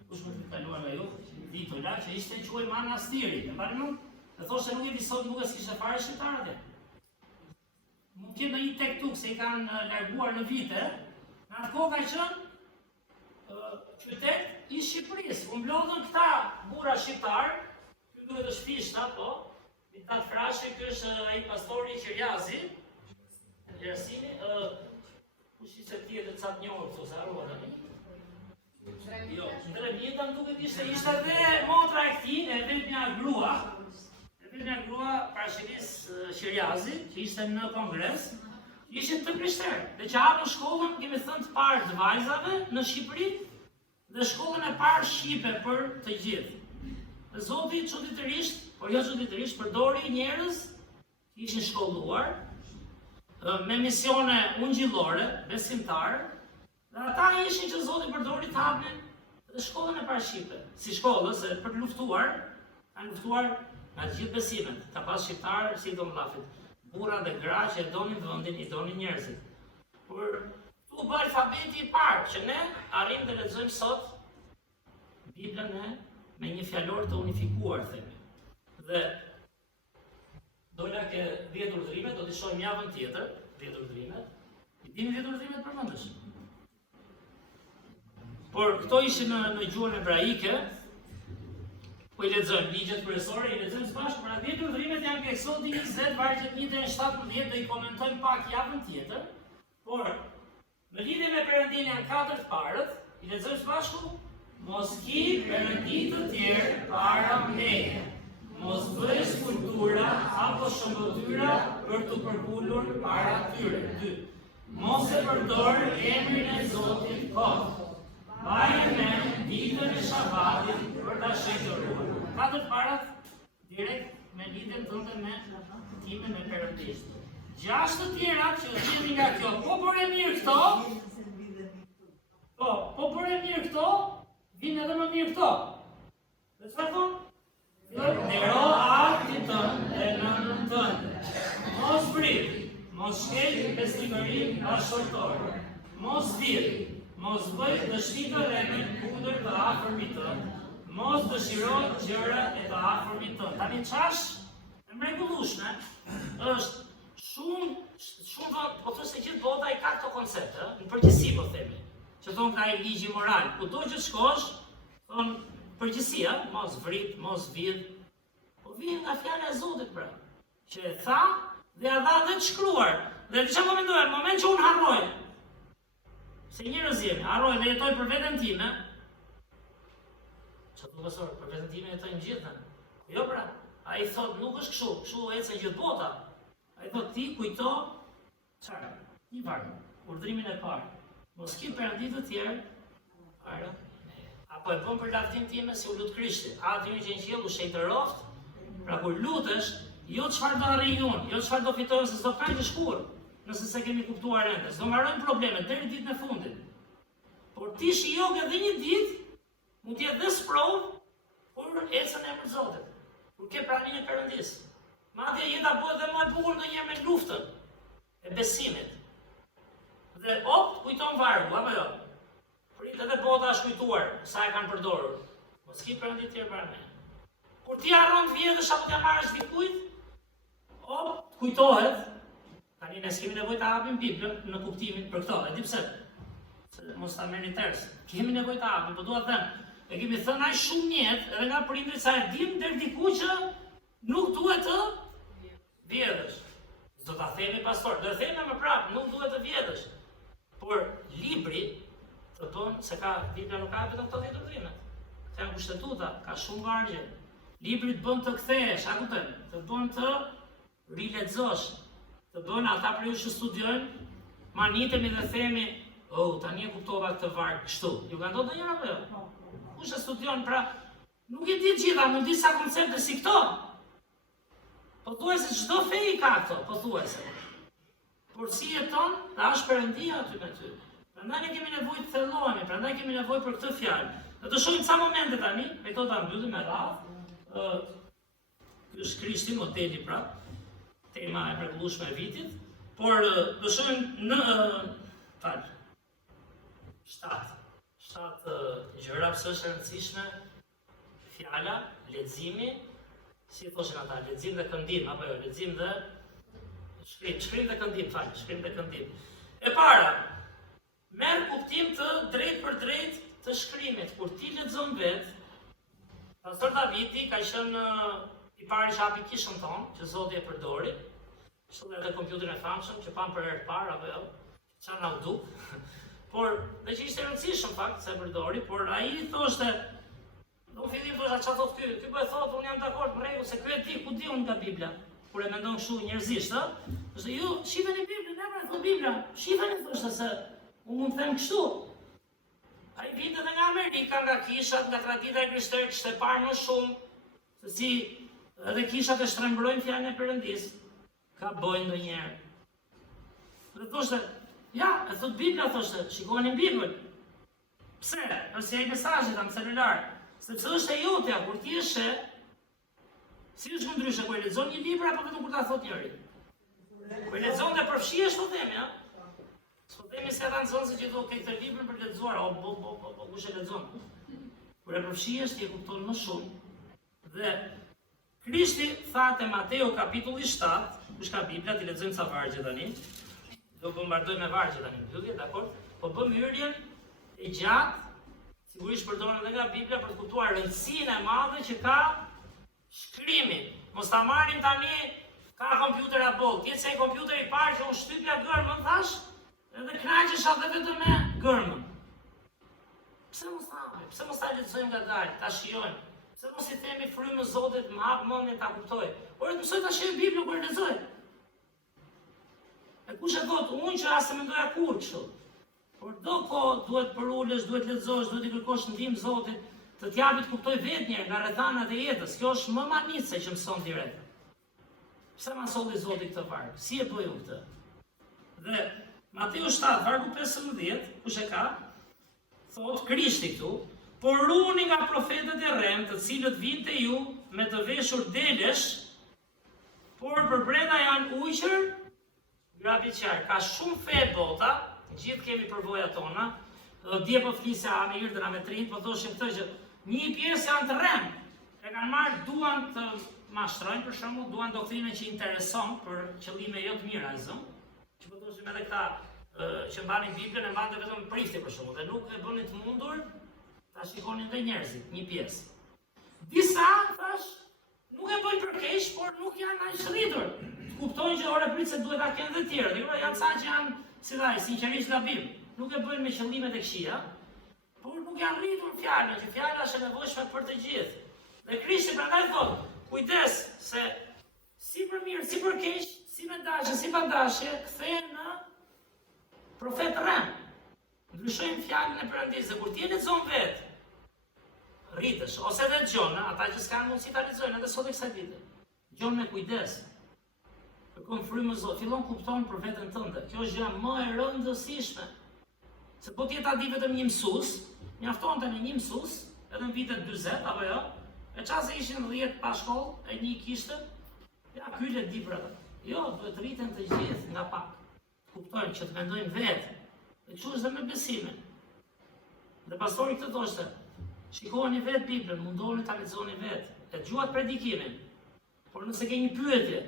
Kush mund të kaluar nga ju? Bitola, që ishte quaj manastiri. E parë nuk? Dhe thoshte nuk e di sot nuk e s'kishte fare shqiptarët. Mund t'jetë në një tek tuk se i kanë larguar në vite. Në atë kohë ka qenë qytet i Shqipërisë. U mblodhën këta burra shqiptar, ky duhet është Fishta, po, Mitat Frashi, ky është ai pastori i Qirjazi, Gjersimi, kush ishte tjetër ca të njohur këtu, se harrova tani. Jo, Ndremjeta më duket ishte edhe motra e këtij, e vetmja grua. E vetmja grua parashirisë Qirjazi, që ishte në kongres, ishin të Prishterë. Dhe që hapën shkollën, kemi thënë të parë të vajzave në Shqipëri, dhe shkollën e parë shqipe për të gjithë. Dhe Zoti çuditërisht, por jo çuditërisht, përdori njerëz që ishin shkolluar me misione ungjillore, besimtar, dhe ata ishin që Zoti përdori të hapnin dhe shkollën e parë shqipe. Si shkollë, se për të luftuar, kanë luftuar nga të gjithë besimet, ka pas shqiptarë si do mllafit, burra dhe gra që e donin vendin, i donin njerëzit. Por tu bë alfabeti i parë që ne arrim të lexojmë sot Biblën me një fjalor të unifikuar, themi. Dhe dola ke 10 urdhërime, do t'i shohim javën tjetër, 10 urdhërimet. I dini 10 urdhërimet përmendesh? Por këto ishin në gjuhën hebraike. Po i lexojmë ligjet kryesore, i lexojmë së bashku, pra 10 urdhërimet janë ke Eksodi 20, vargjet 1 deri në 17, do i komentojmë pak javën tjetër. Por në lidhje me Perëndinë janë 4 të parët, i lexojmë së bashku. Mos ki perëndi të tjerë para meje. Mos bëj skulptura apo shëmbëtyra për të përkullur para tyre. 2. Mos e përdor emrin e Zotit kot. Baje me ditën e shabatit për ta shëndetuar. 4 parat direkt me lidhjen tënde me timin e Perëndisë. 6 të tjerat që vjen nga kjo. Po bëre mirë këto. Po bëre mirë këto, vinë edhe më mirë këto. Dhe çfarë thon? Ndero aktin tënd e nënën tënde. Mos vrit, mos shkel besnikërinë nga shortori. Mos vir, mos bëj dëshmi të rreme kundër të afërmit tënd. Mos dëshiro gjërat e të afërmit tënd. Tani çash e mrekullueshme është shumë po thosë se gjithë bota i ka këto koncepte, në përgjithësi po themi. Që thonë ka i ligji moral, kudo që shkosh, thonë përgjithësia, mos vrit, mos vir, po vjen nga fjala e Zotit pra, që e tha dhe ja dha dhe të shkruar. Dhe çfarë po mendoj, në moment që unë harroj, se njerëz jemi, harroj dhe jetoj për veten time, çfarë do të për veten time jetojnë gjithë. Jo pra, ai thot nuk është kështu, kështu ecën gjithë bota. Ai thot ti kujto çfarë? Një varg, urdhrimin e parë. Mos ki perëndi të tjerë para. Apo e bën për lavdin time si u lut Krishti. Aty që në qiell u shejtëroft. Pra kur lutesh, jo çfarë do arrijë unë, jo çfarë do fitojmë se s'do kaq të shkur. Nëse se kemi kuptuar ende, s'do marrojmë problemet deri ditën e fundit. Por ti shijoj edhe një ditë, mund të jetë dhe sprov, por ecën e emrit Zotit. Kur ke praninë e Perëndisë. Madje jeta bëhet edhe më e bukur ndonjëherë me luftën e besimit. Dhe kujton vargu, apo jo? Prit edhe bota është kujtuar sa e kanë përdorur. Mos ki perëndi tjerë para me. Kur ti harron të vjedhësh apo t'ja marrësh dikujt, kujtohet. Tani ne kemi nevojë të hapim Biblën në kuptimin për këto. E di pse? Se mos ta merrni ters. Kemi nevojë të hapim, po dua të them, e kemi thënë aq shumë njet edhe nga prindrit sa e dim deri diku që nuk duhet të vjedhësh. Do ta themi pastor, do të themi më prapë, nuk duhet të vjedhësh. Por libri të bën se ka Bibla nuk ka vetëm këto 10 urdhrime. Ka janë kushtetuta, ka shumë vargje. Libri të bën të kthehesh, a kupton? Të bën të rilexosh. Të bën ata për ju që studiojnë, manitemi dhe themi, tani e kuptova këtë varg kështu. Ju ka ndodhur ndonjëherë apo jo? Kush e studion pra, nuk e di gjitha, mund di sa koncepte si këto. Po thuaj se çdo fe i ka këto, po thuaj se. Por si jeton, dhe është Perëndia aty me ty. Prandaj ne kemi nevojë të thellohemi, prandaj kemi nevojë për këtë fjalë. Do të shohim ca momente tani, me këto ta mbyllim me radhë. Ky është Krishti, modeli pra, tema e mrekullueshme e vitit, por do shohim në 7 gjëra pse është e rëndësishme fjala, leximi, si thoshin ata, lexim dhe këndim, apo jo, lexim dhe shkrim dhe këndim, shkrim dhe këndim. E para, merr kuptim të drejt për drejt të shkrimit. Kur ti lexon vet, Pastor Davidi ka qenë i pari që hapi kishën tonë, që Zoti e përdori, kështu edhe kompjuterin e famshëm që pam për herë të parë, apo jo, çfarë na u duk. Por, dhe që ishte rëndësishëm fakt se e përdori, por ai thoshte, në fillim thosha çfarë thot ky? Ky po e thot, unë jam dakord, në rregull, se ky e di, ku di unë nga Bibla. Kur e mendon kështu njerëzisht, ë? Thoshte, ju shifeni Biblën, ne pra thot Bibla. Shifeni thoshte se unë mund të them kështu. Ai vinte edhe nga Amerika, nga kishat, nga tradita e krishterë, kishte parë më shumë, se si edhe kishat e shtrembrojnë fjalën e Perëndis. Ka bojnë ndonjëherë. Dhe thoshte, ja, e thot Bibla, thoshte, shikoni Biblën. Pse? Nëse ai mesazhet në celular, sepse është e jotja, kur ti e sheh, si është më ndryshe, kur e lexon një libër apo vetëm kur ta thot njëri? Kur e lexon dhe përfshihesh po themi, ha? S'po themi se ata nxënësit që thonë këtë libër për lexuar, kush e lexon? Kur e përfshihesh ti e kupton më shumë. Dhe Krishti tha te Mateu kapitulli 7, kush ka Bibla, ti lexojmë sa vargje tani. Do bombardoj me vargje tani, mbyllje, dakor? Po bëm hyrjen e gjatë, sigurisht përdoren edhe nga Bibla për të kuptuar rëndësinë e madhe që ka shkrimi. Mos ta marrim tani ka kompjuter apo, ti se kompjuter i parë që unë shtypja gërmën thash, edhe kënaqesha vetëm me gërmën. Pse mos ta lexojmë ngadalë, ta shijojmë? Pse mos i themi frymën Zotit, më hap mendjen ta kuptoj? Ore të mësoj ta shijoj Biblën kur e lexoj. E kush e thot, unë që as të mendoja kur kështu. Por do kohë duhet përulesh, duhet lexosh, duhet i kërkosh ndihmë Zotit, të t'japi të kuptoj vetë një nga rrethanat e jetës. Kjo është më manice se që mëson direkt. Pse ma solli Zoti këtë varg? Si e bëju këtë? Dhe Mateu 7, vargu 15, kush e ka? Thot Krishti këtu, por runi nga profetët e rrem, të cilët vinte ju me të veshur delesh, por për brenda janë uqër, grabi qarë. Ka shumë fe bota, gjithë kemi përvojat tona, dje po flisja me Irdra me Trin, po thoshim këtë që një pjesë janë të rrem, e kanë marrë, duan të mashtrojnë për shembull, duan doktrinë që intereson për qëllime jo të mira, që po thoshim edhe këta që mbanin Biblën e mbante vetëm prifti për shembull, dhe nuk e bënin të mundur ta shikonin dhe njerëzit, një pjesë. Disa thash nuk e bëjnë për keq, por nuk janë aq rritur. Kuptojnë që ora prit se duhet ta kenë dhe tjerë. Jo, janë sa që janë, si thaj, sinqerisht gabim. Nuk e bëjnë me qëllimet e këqija, por nuk janë rritur fjalën, që fjala është e nevojshme për të gjithë. Dhe Krishti prandaj thotë, kujdes se si për mirë, si për keq, si me dashje, si pa dashje, kthehen në profet rrem. Ndryshojmë fjalën e Perëndisë, dhe kur ti e lexon vetë, rritesh, ose edhe dëgjon, ata që s'kanë mundësi ta lexojnë edhe sot e kësaj dite. Dëgjon me kujdes. Kërkon frymën Zotit, fillon kupton për veten tënde. Kjo është gjë më e rëndësishme. Se po ti ta di vetëm një mësues, mjafton tani një mësues, edhe në vitet 40 apo jo, e çase ishin 10 pa shkollë, e një kishte, ja ky le di për ata. Jo, duhet rriten të gjithë nga pak. Kuptojnë që të mendojnë vetë. Dhe kështu është dhe me besimin. Dhe pastori këtë thoshte, shikoni vetë Biblën, mundoni ta lexoni vetë, e dëgjuat predikimin. Por nëse ke një pyetje,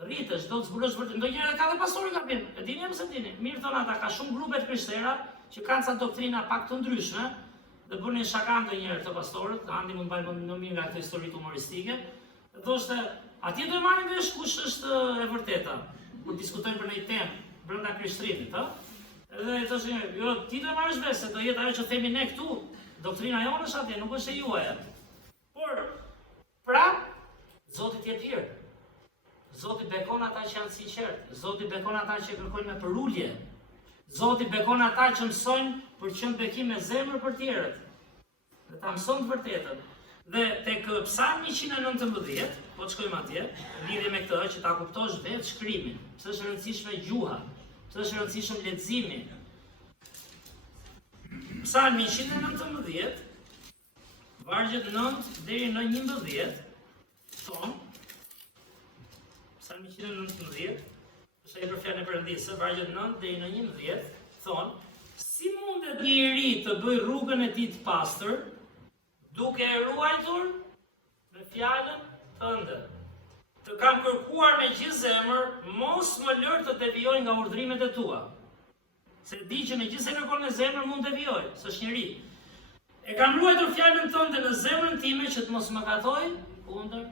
rritesh, do të zbulosh vërtet. Ndonjëherë ka dhe pastori gabim. E dini apo s'e dini? Mirë thon ata, ka shumë grupe të krishterë që kanë ca doktrina pak të ndryshme dhe bënin shaka ndonjëherë të pastorët, Andi mund mbajmë më mirë nga këto historitë humoristike. Dhe thoshte, atje do marrim vesh kush është e vërteta, kur diskutojnë për një temë brenda krishtrimit, ëh? Edhe thoshte, jo, ti do marrësh vesh se do jetë ajo që themi ne këtu. Doktrina jonë është atje, nuk është e juaja. Por, pra, Zoti jep hir. Zoti bekon ata që janë sinqert. Zoti bekon ata që kërkojnë me përulje. Zoti bekon ata që mësojnë për të qenë bekim me zemër për tjerët. Dhe ta mëson të vërtetën. Dhe tek Psalmi 119, po të shkojmë atje, lidhje me këtë që ta kuptosh vetë shkrimin. Pse është e rëndësishme gjuha, pse është e rëndësishëm leximi. Psalmi 119, vargjet 9 deri në 11 thon, Psalmi 119, është ai për fjalën e Perëndisë, vargjet 9 deri në 11 thon, si mundet një iri të bëj rrugën e tij të pastër, duke e ruajtur me fjalën tënde. Të kam kërkuar me gjithë zemër, mos më lër të devijoj nga urdhrimet e tua. Se di që në gjithë se kërkon me zemër mund devijoj, s'është njeri. E kam ruajtur fjalën tënde në zemrën time që të mos më katoj kundër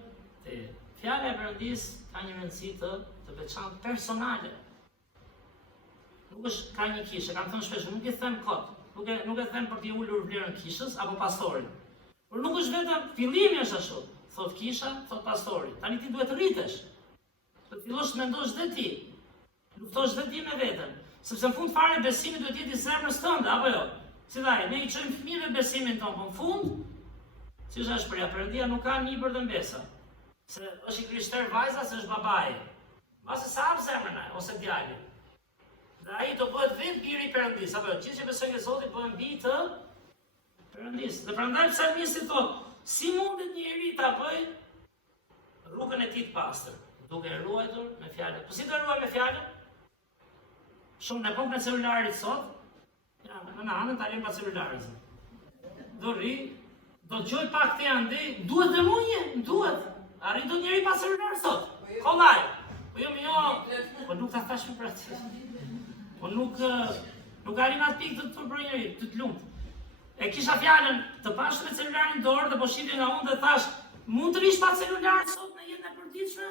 te. Fjala e Perëndisë ka një rëndësi të veçantë personale. Nuk është ka një kishë, kam thënë shpesh, nuk i them kot, nuk e them për t'i ulur vlerën kishës apo pastorit. Por nuk është vetëm fillimi është ashtu. Thot kisha, thot pastori. Tani ti duhet të rritesh. Të fillosh të mendosh dhe ti. Luftosh dhe ti me veten. Sepse në fund fare besimi duhet jetë i zemrës tënde, apo jo? Si thaj, ne i çojmë fëmijëve besimin tonë, po në fund, si është shpreha, Perëndia nuk ka libër dhe mbesa. Se është i krishter vajza, se është babai. Mbase sa hap zemrën ai ose djali. Dhe ai do bëhet vetë biri i Perëndisë, apo jo? Gjithë që besojnë në Zotin bëhen bi të Perëndisë. Dhe prandaj psalmisti thotë, si mundet një iri ta bëj rrugën e tij të pastër, duke e ruajtur me fjalën. Po si do ruaj me fjalën? Shumë në komplet celularit sot, ja, në anën ta lëm pa celularin. Do rri, do të gjoj pak të ande, duhet dhe mundje, duhet. Arri do njëri pa celular sot. Kollaj. Po jo, po nuk ta thash për atë. Po nuk arrin atë pikë të për njëri, të lumt. E kisha fjalën të pash me celularin dorë dhe po shihni nga unë dhe thash, mund të rish pa celular sot në jetën e përditshme?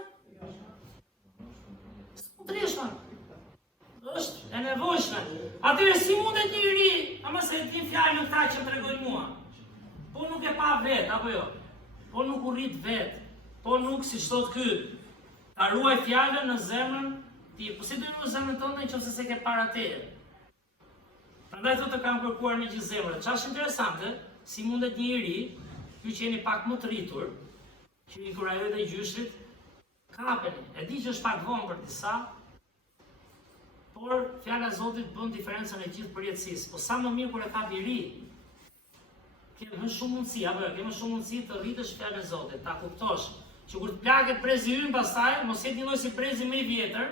Mund të rish pa. Është e nevojshme. Atëherë si mundet një iri, ama se e tim fjalën këta që më tregojnë mua. Po nuk e pa vet, apo jo? Po nuk u rrit vet. Po nuk siç thot ky, ta ruaj fjalën në zemrën ti. Po si do ruaj zemrën tënde nëse se ke para teje? Prandaj thotë kam kërkuar me gjithë zemrën. Ç'është interesante, si mundet një iri, ju që jeni pak më të rritur, që i kurajoj dhe gjyshrit, kapeni. E di që është pak vonë për disa, por fjala e Zotit bën diferencën e gjithë përjetësisë. Po sa më mirë kur e kap i ri, ke më shumë mundësi, apo ke më shumë mundësi të rritesh fjalën e Zotit, ta kuptosh. Që kur të plaket prezi ynë pastaj, mos jetë një lloj si prezi më i vjetër,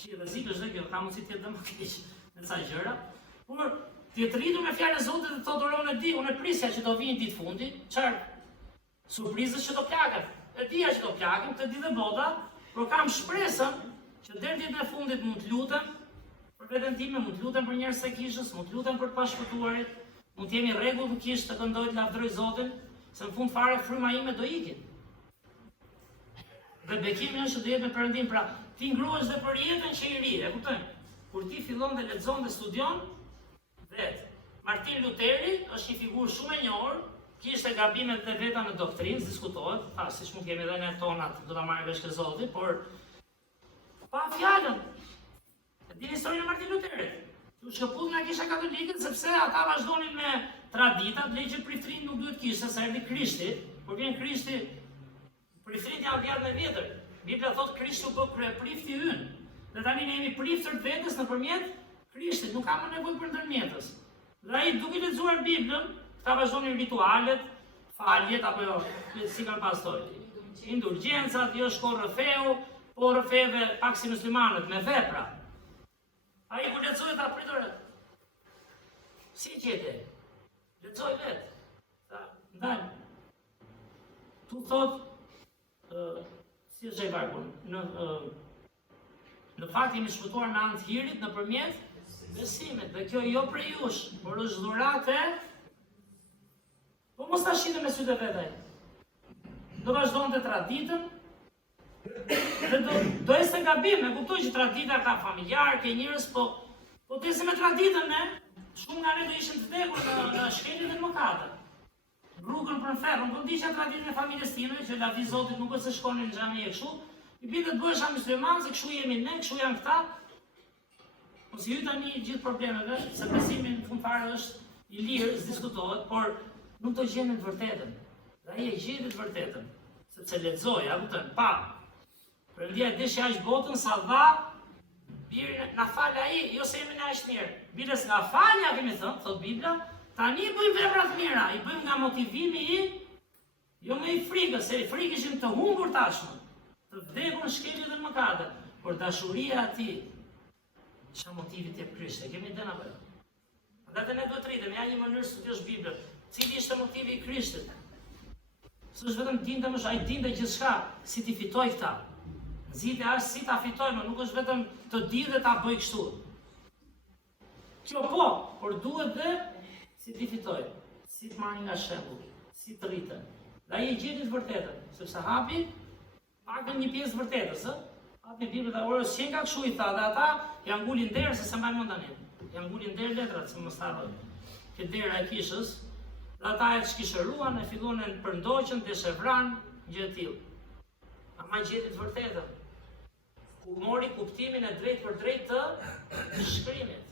që rrezik është dhe kjo, ka mundësi të jetë më keq me ca gjëra. Por ti të rritur me fjalën e Zotit dhe thotë unë e di, unë e prisja që do vinë ditë fundi, çfarë surprizës që do plaket. E dija që do plakem, të di dhe bota, por kam shpresën që deri ditën e fundit mund të lutem për veten time, mund të lutem për njerëzit e kishës, mund të lutem për të pashpëtuarit, mund të jemi rregull në kishë të këndoj të lavdëroj Zotin, se në fund fare fryma ime do ikin. Dhe bekimi është të jetë me Perëndim, pra ti ngruhesh dhe për jetën që i ri, e kupton? Kur ti fillon dhe lexon dhe studion, vet. Martin Luteri është një figurë shumë e njohur, kishte gabimet e veta në doktrinë, diskutohet, siç mund kemi edhe ne tonat, do ta marrim vesh ke Zoti, por pa fjalën. E dini historinë e Martin Luterit. U shkëput nga Kisha Katolike sepse ata vazhdonin me traditat, legjë priftrin nuk duhet kishte sa erdhi Krishti, por vjen Krishti, priftrit janë vjet me vjetër. Bibla thotë Krishti u bë prifti ynë. Dhe tani ne jemi priftër të vetes nëpërmjet Krishtit, nuk ka më nevojë për ndërmjetës. Dhe ai duke lexuar Biblën, ka vazhdonin ritualet, faljet apo jo, si kanë pasur. Indulgjencat, jo shkon rrëfeu, po rrëfeve pak si muslimanët me vepra. Ai kur lexoi ta pritur. Si gjete? Lexoj vet. Ndal. Tu thot si është e vargun, në fakt jemi shpëtuar në anë të hirit nëpërmjet besimit, dhe kjo jo prej jush, por është dhuratë. Po mos ta shihni me sytë vetë. Do vazhdonte traditën. Dhe do ishte gabim, e kuptoj që tradita ka familjar, ke njerëz, po të ishte me traditën ne, shumë nga ne do ishin të vdekur në shkeljen e mëkatit. Rrugën për në ferë, nuk disha traditën e familjes time, që lavdi Zotit nuk është se shkonin në xhami e kështu, i bie të bëhesh musliman, se kështu jemi ne, kështu janë këta. Po si ju tani gjithë problemeve, se besimi në fund fare është i lirë, s'diskutohet, por nuk do gjenë të vërtetën. Dhe ai e gjeti të vërtetën, sepse lexoi, a kupton, pa. Perëndia e dish aq botën sa dha, birin na fal ai, jo se jemi na aq mirë. Biles nga falja kemi thënë, thot Bibla, Tani bëjmë vepra të mira, i bëjmë nga motivimi jo me i frikës, se i frikë ishim të humbur tashmë, të vdekur në shkelje dhe mëkate, por dashuria ati, çfarë motivit e Krishtit, kemi dhënë apo jo? Andaj ne duhet të rritemi, ja një mënyrë studiosh Biblën. Cili ishte motivi i Krishtit? S'është vetëm dinte më ai dinte gjithçka, si ti fitoj këta. Nxitja është si ta fitojmë, nuk është vetëm të di dhe ta bëj kështu. Kjo po, por duhet dhe si ti fitoj, si të marrë nga shembulli, si të rriten. Dhe ai e gjeti të vërtetën, sepse hapi pakën një pjesë vërtetës, ë? Hapi Biblën dhe orës që nga kështu i tha, dhe ata ja ngulin derë se mbaj mend tani. Ja ngulin derë letrat, se mos harroj. Që dera e kishës, dhe ata e që kishëruan, e fillonin për ndoqën, dhe shevran, gjë të tillë. Ama gjeti të vërtetën. Ku mori kuptimin e drejt për drejt të shkrimit.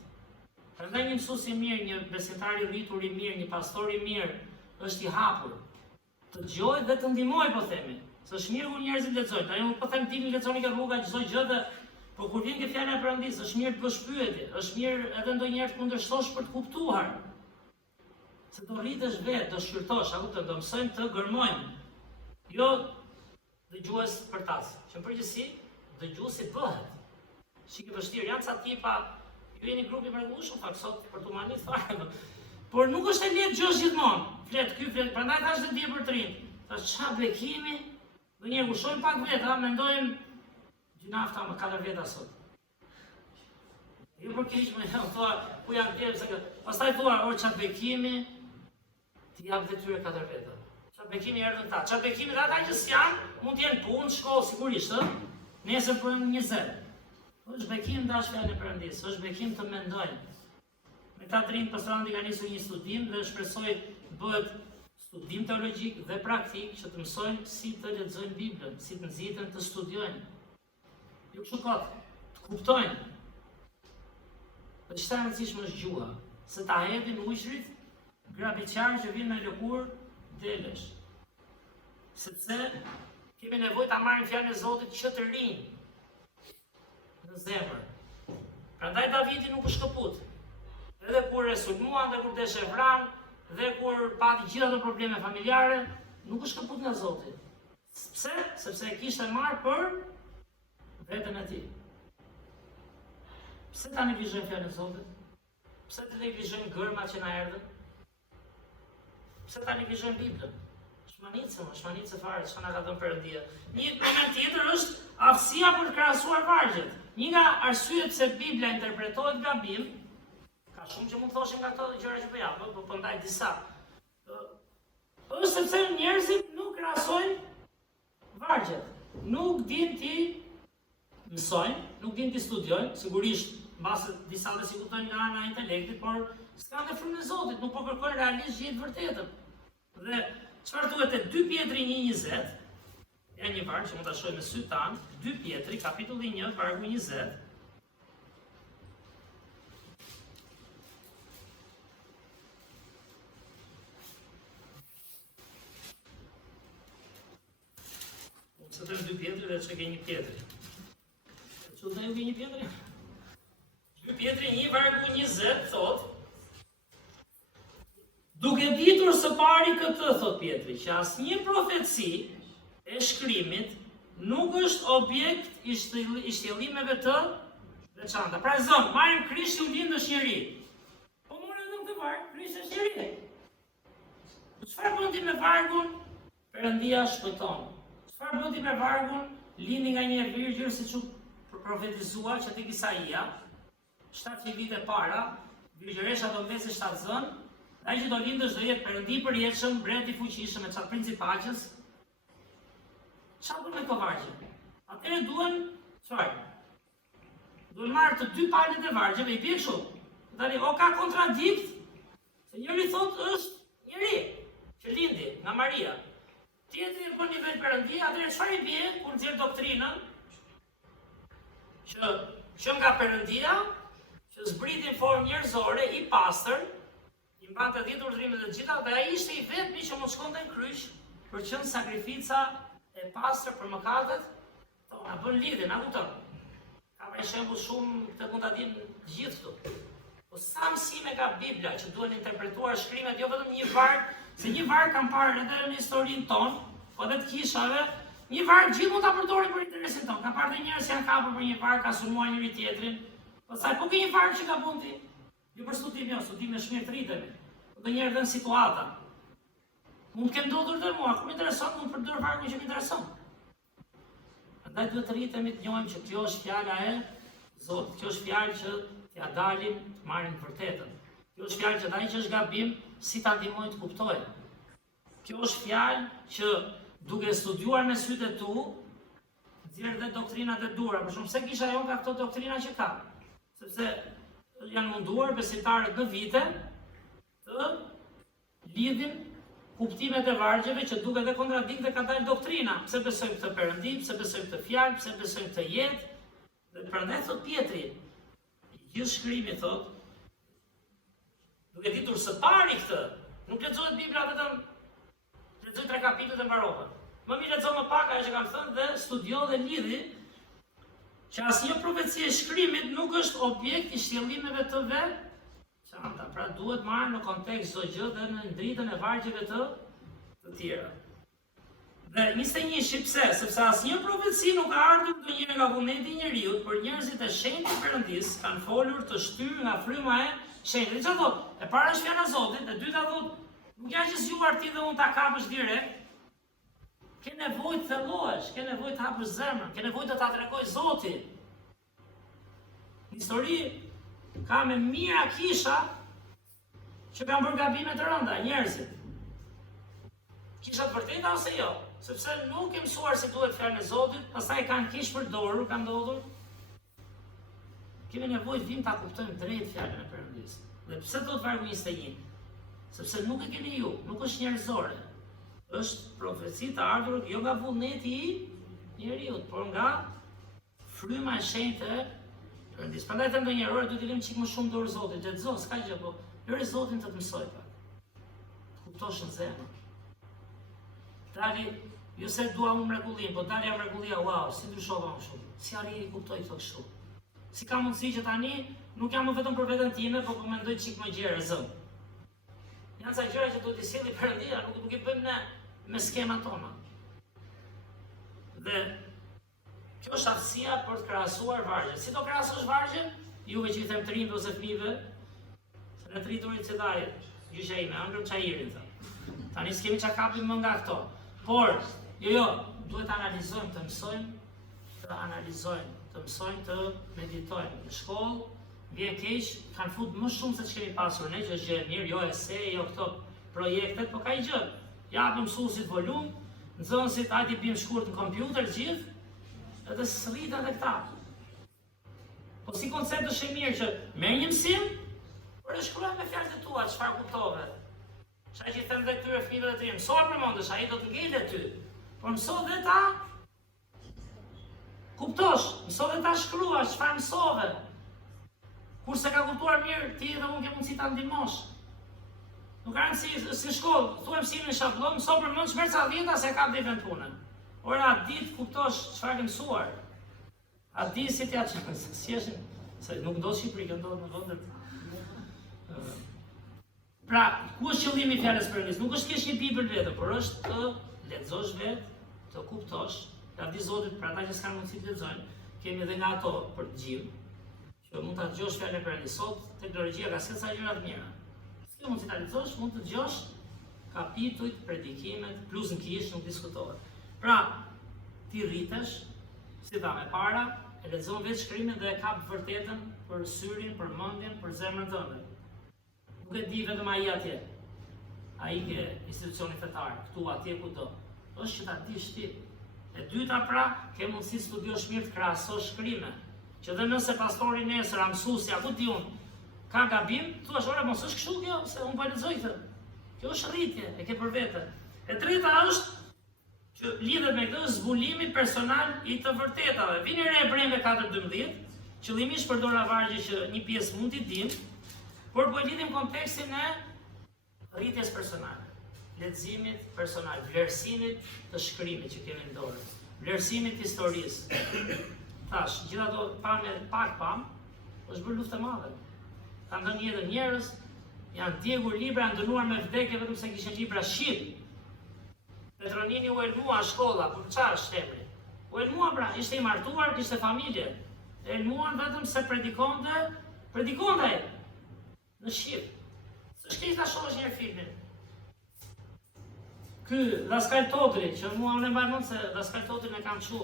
Prandaj një mësues i mirë, një besimtar i rritur i mirë, një pastor i mirë, është i hapur. Të dëgjojë dhe të ndihmojë, po themi. Se është mirë kur njerëzit lexojnë. Ai nuk po them dilni lexoni nga rruga çdo gjë dhe por kur vjen ke fjala e Perëndisë, është mirë të bësh pyetje, është mirë edhe ndonjëherë të kundërshtosh për të kuptuar. Se do rritesh vetë, do shqyrtosh, apo do mësojmë të gërmojmë. Jo dëgjues për tas. Që në përgjithësi dëgjuesi bëhet. Shikë vështirë, janë ca tipa, ju jeni grupi i mrekullueshëm, pak sot për tu manit fare. Por nuk është e lehtë gjosh gjithmonë. Flet ky, flet, prandaj thash të di për trim. Tash ç'a bekimi? Ndonjëherë kur shohim pak vetë, mendojmë gjinafta më 4 veta sot. Jo për keq më thua, ku janë dhe se pastaj thua, o ç'a bekimi, ti jap detyrë 4 veta. Ç'a bekimi erdhën ta. Ç'a bekimi ata që s'janë, mund të jenë punë, shkollë sigurisht, ë? Nesër për 20. Është bekim dashja e Perëndisë, është bekim të mendojnë. Me ta trim pastorandi ka nisur një studim dhe shpresoj bëhet studim teologjik dhe praktik që të mësojnë si të lexojnë Biblën, si të nxiten të studiojnë. Jo kështu kot, të kuptojnë. Dhe çfarë e rëndësishme është gjuha, se ta hedhin ujërit, grabiçarë që vinë me lëkurë, delesh. Sepse kemi nevojë ta marrim fjalën e Zotit që të rinë në zemër. Prandaj Davidi nuk u shkëput. Edhe kur e sulmuan, dhe kur deshe vran, dhe kur pati gjitha ato probleme familjare, nuk u shkëput nga Zoti. Pse? Sepse e kishte marrë për vetën e tij. Pse ta neglizhojmë fjalën e Zotit? Pse të neglizhojmë gërmat që na erdhën? Pse ta neglizhojmë Biblën? Shmanicë fare, çka na ka dhënë Perëndia. Një moment tjetër është aftësia për të krahasuar vargjet. Një nga arsyet pse Bibla interpretohet gabim, ka shumë që mund të thoshim nga këto gjëra që po jap, po prandaj disa. Është sepse njerëzit nuk krahasojnë vargjet. Nuk din ti mësojnë, nuk din ti studiojnë, sigurisht mbase disa dhe si kuptojnë nga ana e intelektit, por s'kan dhe frymën e Zotit, nuk po kërkojnë realisht gjë të vërtetën. Dhe çfarë duhet te 2 Pjetri 1:20? Ja një varg që mund ta shohim me sy tan, 2 Pjetri, kapitulli 1, vargu 20. Sa të 2 Pjetri dhe që ke 1 Pjetri. Që të ju ke 1 Pjetri? 2 Pjetri 1, vargu 20, thot, duke ditur së pari këtë, thot Pjetri, që asnjë profeci e shkrimit nuk është objekt i shtjellimeve të veçanta. Pra zon, marrim Krishti u lind është njeri. Po morëm edhe këtë varg, Krishti është njeri. Çfarë bën ti me vargun? Perëndia shpëton. Çfarë bën ti me vargun? Lindi nga një virgjër siç u profetizuar që tek Isaia, 700 vite para, virgjëresha do mbese 7 zën. Ai që do lindësh do jetë perëndi i përjetshëm, mbret i fuqishëm, me çat principaqës. Çfarë bën me këto vargje? Atëherë duhen çfarë? Duhen marrë të 2 palët e vargjeve, i bie kështu. Tani o ka kontradikt, se njëri thotë është njeri që lindi nga Maria. Tjetri e bën nivel perëndi, atëherë çfarë i bie kur nxjerr doktrinën? Që nga Perëndia, që zbriti në formë njerëzore, i pastër, i mbante 10 urdhrimet e gjitha, dhe ai ishte i vetmi që mund shkonte në kryq për qenë sakrifica e pastër për mëkatet, na bën lidhje, na kupton. Ka një shembull shumë të mund ta dinë gjithë këtu. Po sa mësime ka Bibla që duhen interpretuar shkrimet, jo vetëm një varg, se një varg kam parë edhe në historinë tonë, po edhe të kishave, një varg gjithë mund ta përdorin për interesin tonë. Kam parë dhe njerëz që janë kapur për një varg, ka sulmuar njëri tjetrin. Pastaj po ke një varg që ka bën ti. Jo për studim, jo, studim me shmirtëritemi. Po do njerë dhe në situata. Mund të kemë ndodhur dhe mua, kur më intereson, mund përdor vargun që më intereson. Andaj duhet të rritemi të njohim që kjo është fjala e Zotit, kjo është fjalë që t'ja dalim të marrin të vërtetën. Kjo është fjalë që ai që është gabim, si ta ndihmojë të kuptojë. Kjo është fjalë që duke studiuar me sytë e tu, nxjerr dhe doktrinat e dura. Për shembull, pse kisha jon ka këto doktrina që ka? Sepse janë munduar besimtarët në vite të lidhin kuptimet e vargjeve që duke dhe kontradikte ka dalë doktrina. Pse besojmë këtë perëndim, pse besojmë këtë fjalë, pse besojmë këtë jetë. Dhe prandaj thot Pietri, gjithë shkrimi thot, duke ditur së pari këtë, nuk lexohet Bibla vetëm lexoj 3 kapitujt e mbarova. Më mirë lexo më pak ajo që kam thënë dhe studio dhe lidhi që asnjë profeci e shkrimit nuk është objekt i shtjellimeve të veçanta. Pra duhet marrë në kontekst çdo gjë dhe në ndritën e vargjeve të tjera. Dhe 21 pse? Sepse asnjë profeci nuk ka ardhur ndonjëherë nga vullneti i njeriu, por njerëzit e shenjtë të Perëndis kanë folur të shtyrë nga fryma e shenjtë. Çfarë thot? E para është fjala e Zotit, e dyta thot, nuk ja që zgjuar ti dhe unë ta kapësh direkt. Ke nevojë të thellohesh, ke nevojë të hapësh zemrën, ke nevojë të ta tregosh Zotin. Histori ka me mira kisha që kanë bërë gabime të rënda, njerëzit. Kisha të vërteta ose jo? Sepse nuk e mësuar si duhet fjalën e Zotit, pastaj kanë kishë përdorur, kanë ndodhur. Kemi nevojë vim ta kuptojmë drejt fjalën e Perëndis. Dhe pse thot vargu 21? Sepse nuk e keni ju, nuk është njerëzore. Është profeci të ardhur jo nga vullneti i njeriu, por nga fryma e shenjtë e Perëndis. Prandaj të ndonjëherë orë duhet të lëmë çik më shumë dorë Zotit, lexo, s'ka gjë, po lëre Zotin të të mësoj pak. Të kuptosh në zemër. Dali, jo se dua unë mrekullim, po dali mrekullia, wow, si ndryshova më shumë. Si arri kuptoj këtë kështu. Si ka mundësi që tani nuk jam më vetëm për veten time, po mendoj çik më gjerë zëm. Janë ca gjëra që duhet i sjelli Perëndia, nuk i bëjmë ne me skemat tona. Dhe kjo është aftësia për të krahasuar vargjet. Si do krahasosh vargjen? Juve që i them të rinjve ose fëmijëve, se në triturit që dajë, gjysha ime, ëndrëm qajirin të. Tani s'kemi që kapim më nga këto. Por, jo, duhet të analizojmë, të mësojmë, të mësojmë, të meditojmë. Në shkollë, vjen keq, kanë fut më shumë se që kemi pasur ne, që është gjë e mirë, jo esej, jo këto projektet, po ka i gjë. Japim mësuesit volum, nxënësit hajde bim shkurt në kompjuter gjithë, edhe s'rriten edhe këta. Po si koncept është e mirë që merr një mësim, por e shkruaj me fjalët e tua, çfarë kuptove. Çfarë që them dhe këtyre fëmijëve të tim, mësoj përmendesh, ai do të ngelet ty. Por mëso dhe ta kuptosh, mëso dhe ta shkruash çfarë mësove. Kurse ka kuptuar mirë, ti edhe unë ke mundësi ta ndihmosh. Nuk ka rëndësi si shkollë, thuaj mësimin në shabllon, mëso përmend çfarë sa dhjeta se ka dhe vend punën. Ora atë ditë kuptosh çfarë ke mësuar. Atë ditë si t'ja çon, si është, se nuk do Shqipëri, që ndodh në vendet. Pra, ku është qëllimi i fjalës Perëndis? Nuk është kesh një Bibël vetëm, por është të lexosh vetë, të kuptosh. Ja di Zoti për ata që s'kan mundësi të lexojnë, kemi edhe nga ato për të gjithë, që mund ta dëgjosh fjalën e Perëndis. Sot teknologjia ka sjellë sa gjëra të mira. S'ke mundësi ta lexosh, mund të dëgjosh kapitujt, predikimet, plus në kish nuk diskutohet. Pra, ti rritesh, si tha me para, e lexon vetë shkrimin dhe e kap vërtetën për syrin, për mendjen, për zemrën tënde. Nuk e di vetëm ai atje. Ai ke institucioni fetar, këtu atje kudo. Është që ta dish ti. E dyta pra, ke mundësi studiosh mirë të krahasosh shkrime. Që dhe nëse pastori nesër, mësuesi, apo di unë, ka gabim, thua ora mos është kështu kjo, se unë po lexoj këtë. Kjo është rritje, e ke për vete. E treta është që lidhet me këtë zbulimi personal i të vërtetave. Vini re Hebrejve 4:12, qëllimisht përdora vargje që një pjesë mund t'i dim, por po e lidhim kontekstin e rritjes personale, leximit personal, vlerësimit të shkrimit që kemi në dorë, vlerësimit të historisë. Tash, gjithë ato pam, është bërë luftë e madhe. kanë dhënë jetën njerëz, janë djegur libra, janë dënuar me vdekje vetëm se kishin libra shqip. Petronini u elmua shkolla, për çfarë shtemri? U elmua pra, ishte i martuar, kishte familje. Elmuan vetëm se predikonte ai në shqip. S'është ta shohësh një filmin. Ky Daskal Totri, që mua unë mbaj mend se Daskal Totrin e kam kështu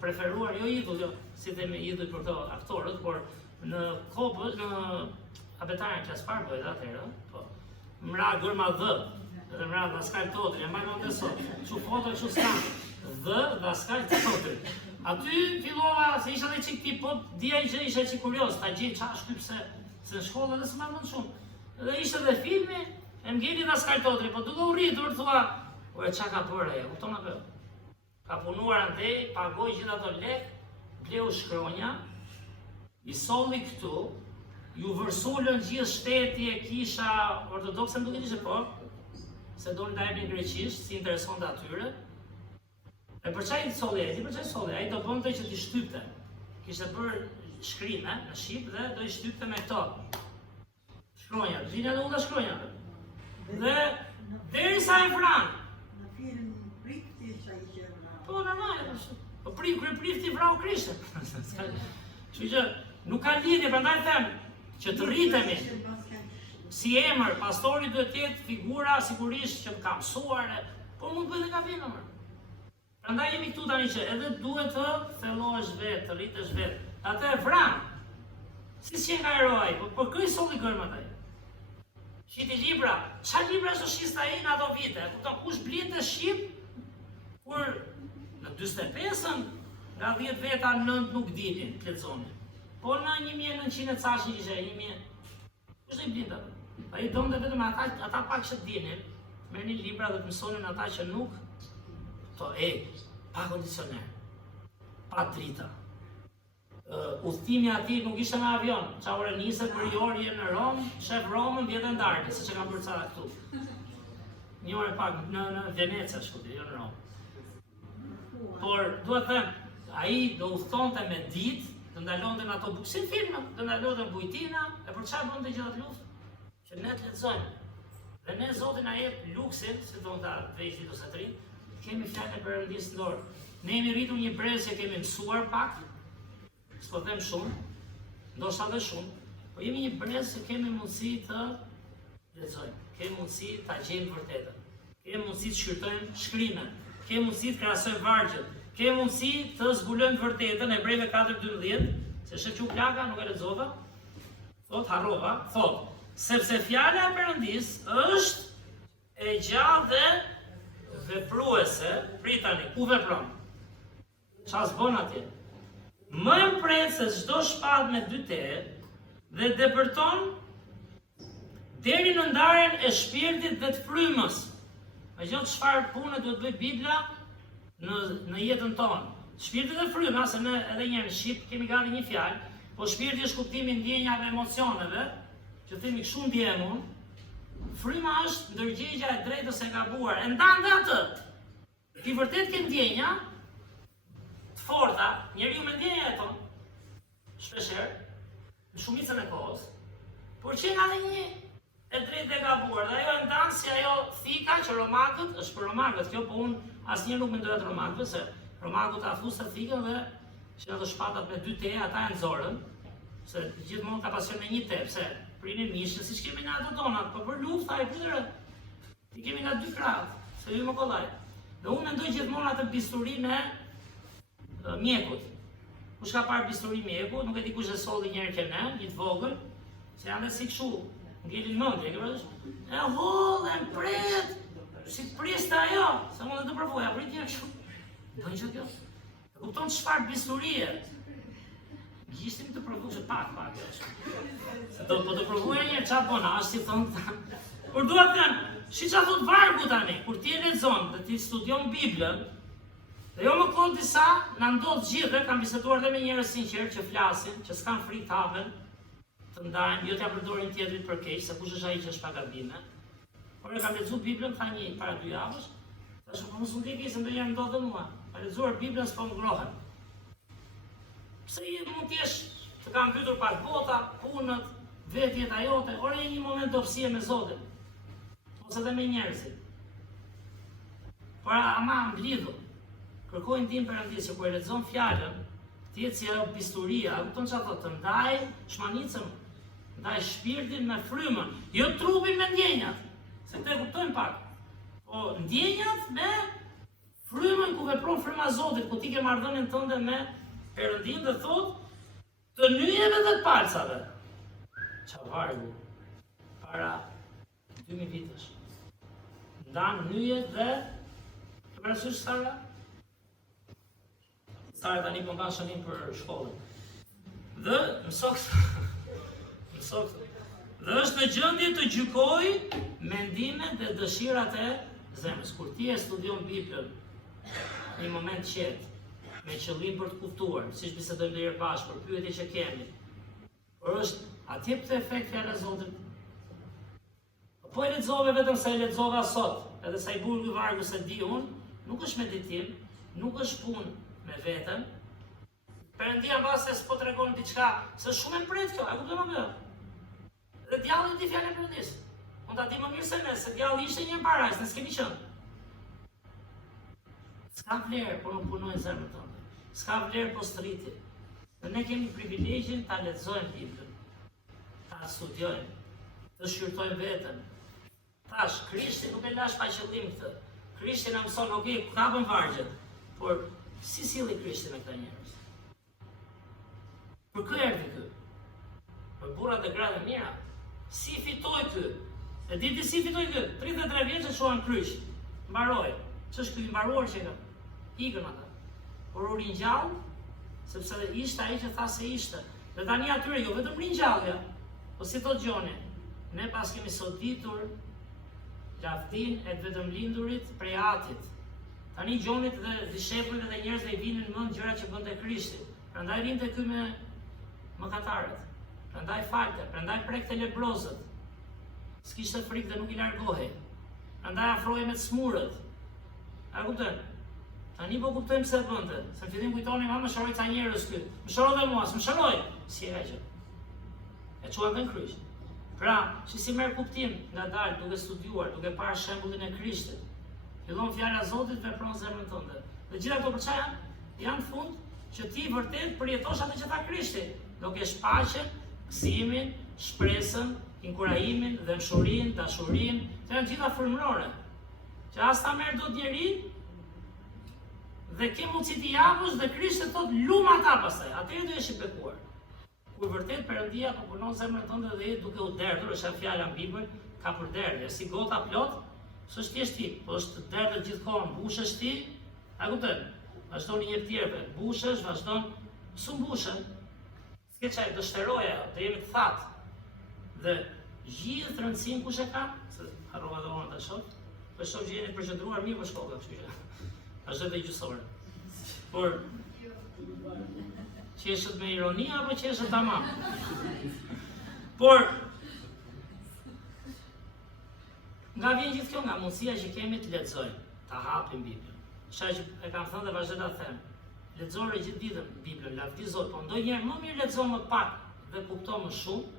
preferuar, jo idhull, jo, si themi idhull për këto aktorët, por në kopët, në abetarin klas parë bëhet atëherë, po. Mra gërma dhë, edhe mra Daskal Totri, e mbaj mend të sot. Çu foto çu skan. Dhë Daskal Totri. Aty fillova se isha dhe çik tip, po dia që isha çik kurioz, ta gjej çfarë shtyp se në shkollë edhe s'ma mend shumë. Dhe ishte dhe filmi, e m'gjeli Daskal Totri, po duke u rritur, thua, ore qa ka bërë ajo, kupton apo? Ka punuar andej, pagoj gjithë ato lek, bleu shkronja, i solli këtu, ju vërsullën gjithë shteti e kisha ortodokse, më duke ishte po, se do në dajmë një greqisht, si intereson të atyre. E për qaj solli e, për qaj solli, a i do bënte që t'i shtypte. Kishte bërë shkrime në Shqip dhe do i shtypte me këto. Shkronja, vinë edhe ulla shkronja. Dhe deri sa e vranë. Në film Prifti sa i që vrau. Po, po Prifti vrau Krishtën. Kështu që nuk ka lidhje, prandaj them që të rritemi. Si emër, pastori duhet të jetë figura sigurisht që ka mësuar, por mund të bëhet gabim më. Prandaj jemi këtu tani që edhe duhet të thellohesh vetë, të rritesh vetë. Atë e vran. Si që ka eroj, po këj solli gërmat ai. Shiti libra, qa libra është shista ai në ato vite? Kupton kush blinte Shqip, kur në 45-ën, nga 10 veta 9 nuk dilin, të lexonin. Po në 1900 e cashin ishe, 1000, kush ne blinte ato? Ai donte vetëm ata pak që dinin, merrnin libra dhe të mësonin ata që nuk, to pa kondicioner, pa drita. Udhtimi aty nuk ishte me avion, qa ore niset për jorje në Rom, shef Romën vjetë ndarke, se që kam bërë ca këtu. Një ore pak në Venecia shkuti, jo në Romë. Por, duhet them, ai do udhtonte me ditë, të ndalonte në ato bukë, si në filmën, të ndalonte në bujtina, e për çfarë bënte gjithat luftë? Që ne të lexojmë. Dhe ne Zoti na jep luksin, si thonë ta vejtë ose tri, kemi fjalën e Perëndisë në dorë. Ne jemi rritur një brez që kemi mësuar pak, s'po them shumë, ndoshta edhe shumë, po jemi një brez që kemi mundësi të lexojmë, kemi mundësi ta gjejmë vërtetën, kemi mundësi të shqyrtojmë shkrimen, kemi mundësi të krahasojmë vargjet, kemi mundësi të zbulojmë vërtetën. Hebrejve 4:12, se shequ plaka nuk e lexova, thot harrova, thot, sepse fjala e Perëndisë është e gjallë dhe vepruese, pritani, ku vepron? Qa s'bon atje? Më mpret se çdo shpatë me dy teje dhe depërton deri në ndarjen e shpirtit dhe të frymës. Me gjithë çfarë pune duhet bëj Bibla në jetën tonë. Shpirti dhe fryma, se ne edhe një në Shqip kemi gati një fjalë, po shpirti është kuptimi ndjenjave, emocioneve, që themi kështu ndjem unë. Fryma është ndërgjegja e drejtë ose e gabuar. E ndante atë. Ti vërtet ke ndjenja të forta, njeriu me ndjenja e ton, shpeshherë, në shumicën e kohës, por që nga dhe një e drejtë dhe gabuar, dhe ajo e ndanë si ajo thika që romakët, është për romakët, kjo po unë asnjëherë nuk mendoja të romakët, se romakët a thusë thikën dhe që ato shpatat me dy teje, ata e nxorën, se gjithmonë ka pasion me një te, pse prinin mishë, si që kemi nga ato tonat, po për lufta e pyrë, ti kemi nga dy kratë, se ju më kollaj. Dhe unë mendoj gjithmonë atë bisturi me mjekut. Kush ka parë bisturi mjekut, nuk e di kush e solli njëherë kene, një të vogël, se janë dhe si kështu, ngelin mendje, ke parasysh? E holl, e mpret, si të priste ajo, se mund të provoja, prit një kështu. Bëjnë që kjo? E kupton çfarë bisturie? Gjishtim të provu që pak. Po të provuja një qatë bona, është si thonë ta. Por duhet të them, shi që thot vargu tani, kur ti e lexon dhe ti studion Biblën, dhe jo më konë disa, në ndodhë gjithë, kam biseduar dhe me njerëz sinqertë që flasin, që s'kan frikë të hapen, të ndajmë, jo t'ja përdorin tjetrit për keq, se kush është ai që është pa gabime. Por e kam lexuar Biblën tha një para 2 javësh, tash po mos u di se ndonjëherë ndodh dhe mua. Ka lexuar Biblën s'po ngrohet. Pse mund t'jesh të kam mbytur pak bota, punët, vetë jeta jote, ore një moment dobësie me Zotin, ose dhe me njerëzit. Por ama mblidhu, kërkoj ndihmë Perëndisë që kur e lexon fjalën, të jetë si ajo bisturia, kupton çfarë thotë, të ndaj shmanicën, ndaj shpirtin me frymën, jo trupin me ndjenjat, se te kuptojmë pak. Po ndjenjat me frymën ku vepron fryma e Zotit, ku ti ke marrëdhënien tënde me Perëndin dhe thotë të nyjeve dhe të palcave. Çfarë vargu? Para 2000 vitesh. Ndan nyjet dhe të parasysh Sara? Sara tani po mban shënim për shkollën. Dhe dhe është në gjendje të gjykojë mendimet dhe dëshirat e zemrës. Kur ti e studion Biblën në një moment qetë, me qëllim për të kuptuar, siç bisedojmë dhe herë bashkë për pyetje që kemi, por është atje për të efekt fjala e Zotit. Po e lexove vetëm sa e lexova sot, edhe sa i burgu vargu se di unë, nuk është meditim, nuk është punë me veten. Perëndia mbase s'po tregon diçka, se shumë e mpret kjo, a kupton apo jo? Dhe djalli di fjalën e Perëndisë. Unë ta di më mirë se ne, se djalli ishte një parajs, ne s'kemi qenë. S'ka vlerë, po nuk punojnë zemrën tonë. S'ka vlerë, po striti. Dhe ne kemi privilegjin ta lexojmë Biblën, ta studiojmë, të shqyrtojmë veten. Tash, Krishti nuk e lash pa qëllim këtë. Krishti na mëson, okay, kapën vargjet, por si silli Krishti me këta njerëz? Për kë erdhi ky? Për burrat e gratë mira. Si fitoi ky? E diti si fitoi ky? 33 vjeç e shuan kryq. Mbaroi. Ç'është ky i mbaruar që ka? Ikën ata. Por u ringjall, sepse ishte ai që tha se ishte. Dhe tani atyre jo vetëm ringjallja, po si thot Gjoni, ne pas kemi soditur lavdin e të vetëm lindurit prej Atit. Tani Gjonit dhe dishepujt dhe njerëzve i vinin në mend gjëra që bënte Krishti. Prandaj rinte ky me mëkatarët. Prandaj falte, prandaj prekte lebrozët. S'kishte frikë dhe nuk i largohej. Prandaj afrohej me të smurët. A kupton? Tani po kuptojmë pse bënte. Se në fillim kujtonin më shoroi ca njerëz këtu. Më shoroi dhe mua, më shoroi. Si e heqë. E çuan në kryq. Pra, si merr kuptim nga dalë duke studiuar, duke parë shembullin e Krishtit. Fillon fjala e Zotit vepron zemrën tënde. Dhe gjitha këto për çfarë janë? Janë fund që ti vërtet përjetosh atë që tha Krishti. Do kesh paqen, gëzimin, shpresën, inkurajimin, dëmshurinë, dashurinë, të janë gjitha frymërore. Që as ta merr dot njeri dhe ke mundësi t'i japësh dhe Krishti thot luma ata pastaj. Atëherë do jesh i bekuar. Kur vërtet Perëndia po punon zemrën tënde dhe je duke u derdhur, është fjala në Bibël, ka për derdhje, si gota plot, s'është thjesht ti, po është derdhur gjithkohon, mbushesh ti, a kupton? Vazhdon një tjerëve, mbushesh, vazhdon, s'u mbushen. S'ke çaj dështeroja, do jemi të thatë. Dhe gjithë rëndësinë kush e ka? Se harrova dhe unë ta shoh. Po shoh që jeni përqendruar mirë për shkollën, kështu që. Është edhe gjysore. Por qeshët me ironi apo qeshët tamam? Por nga vjen gjithë kjo nga mundësia që kemi të lexojmë, ta hapim Biblën. Shaj që e kam thënë dhe vazhdoj ta them. Lexore gjithë ditën Biblën, lavdi Zot, po ndonjëherë më mirë lexo më pak dhe kupto më shumë.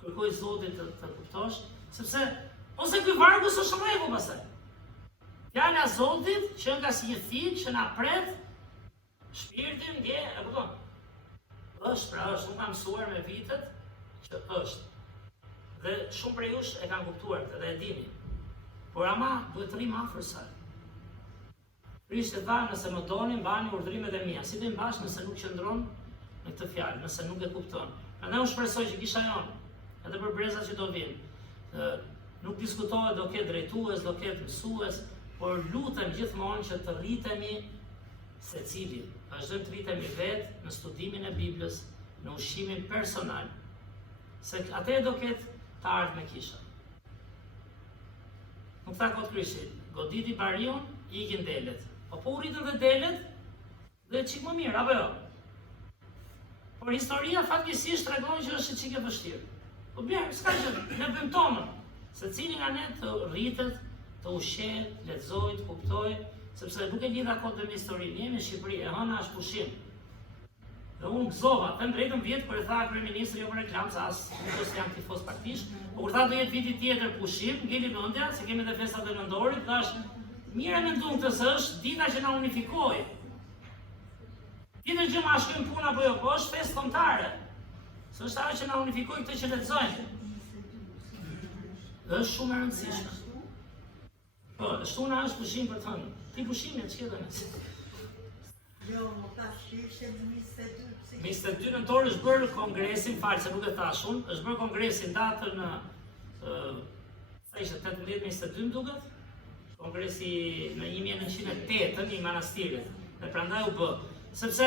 Kërkoj Zotit të kuptosh, sepse ose ky vargu s'është rregull pastaj. Fjala e Zotit që nga si një thirr që na pret shpirtin, e kupton? Është, pra është, unë kam mësuar me vitet që është. Dhe shumë prej jush e kanë kuptuar këtë dhe e dini. Por ama duhet të rrim afër saj. Krishti tha, nëse më doni, mbani urdhrimet e mia. Si do i mbash nëse nuk qëndron në këtë fjalë, nëse nuk e kupton. Prandaj unë shpresoj që kisha jonë, edhe për brezat që do vinë, nuk diskutohet do ketë drejtues, do ketë mësues, por lutem gjithmonë që të rritemi secili. Vazhdojmë të rritemi vetë në studimin e Biblës, në ushqimin personal, se atëherë do ketë të ardhmë kisha. Nuk tha kot Krishti, goditi barion, ikin delet. Po u rritën dhe delet, dhe çik më mirë, apo jo? Por historia fatkeqësisht tregon që është çik e vështirë. Po mirë, s'ka gjë, ne bëjmë tonën. Secili nga ne të rritet, të ushqehet, lexojë, të kuptojë, sepse nuk e lidha kot me historinë. Jemi në Shqipëri, e hëna është pushim. Dhe unë gëzova, them drejtën vjetë për e tha kryeministri jo për reklam, sa asë nuk jam tifos partish, po kur tha do jetë viti tjetër pushim, ngeli mendja, se kemi dhe festat e nëndorit, thash, mire me ndunë këtë së është dita që na unifikoj. Tjetër gjë ma shkojmë puna po jo, po është fest kombëtare. Së është ajo që na unifikoj këtë që lexojmë. Dhe është shumë e rëndësishme. Po, shtuna është pushim për të hënë. Ti pushimin ç'ke dhënë? Jo, tash ishin 22. 22 nëntor është bërë kongresin, falë se nuk e thash unë, është bërë kongresin datën në sa ishte 18-22 më duket? Kongresi në 1908 i manastirit. Dhe prandaj u bë. Sepse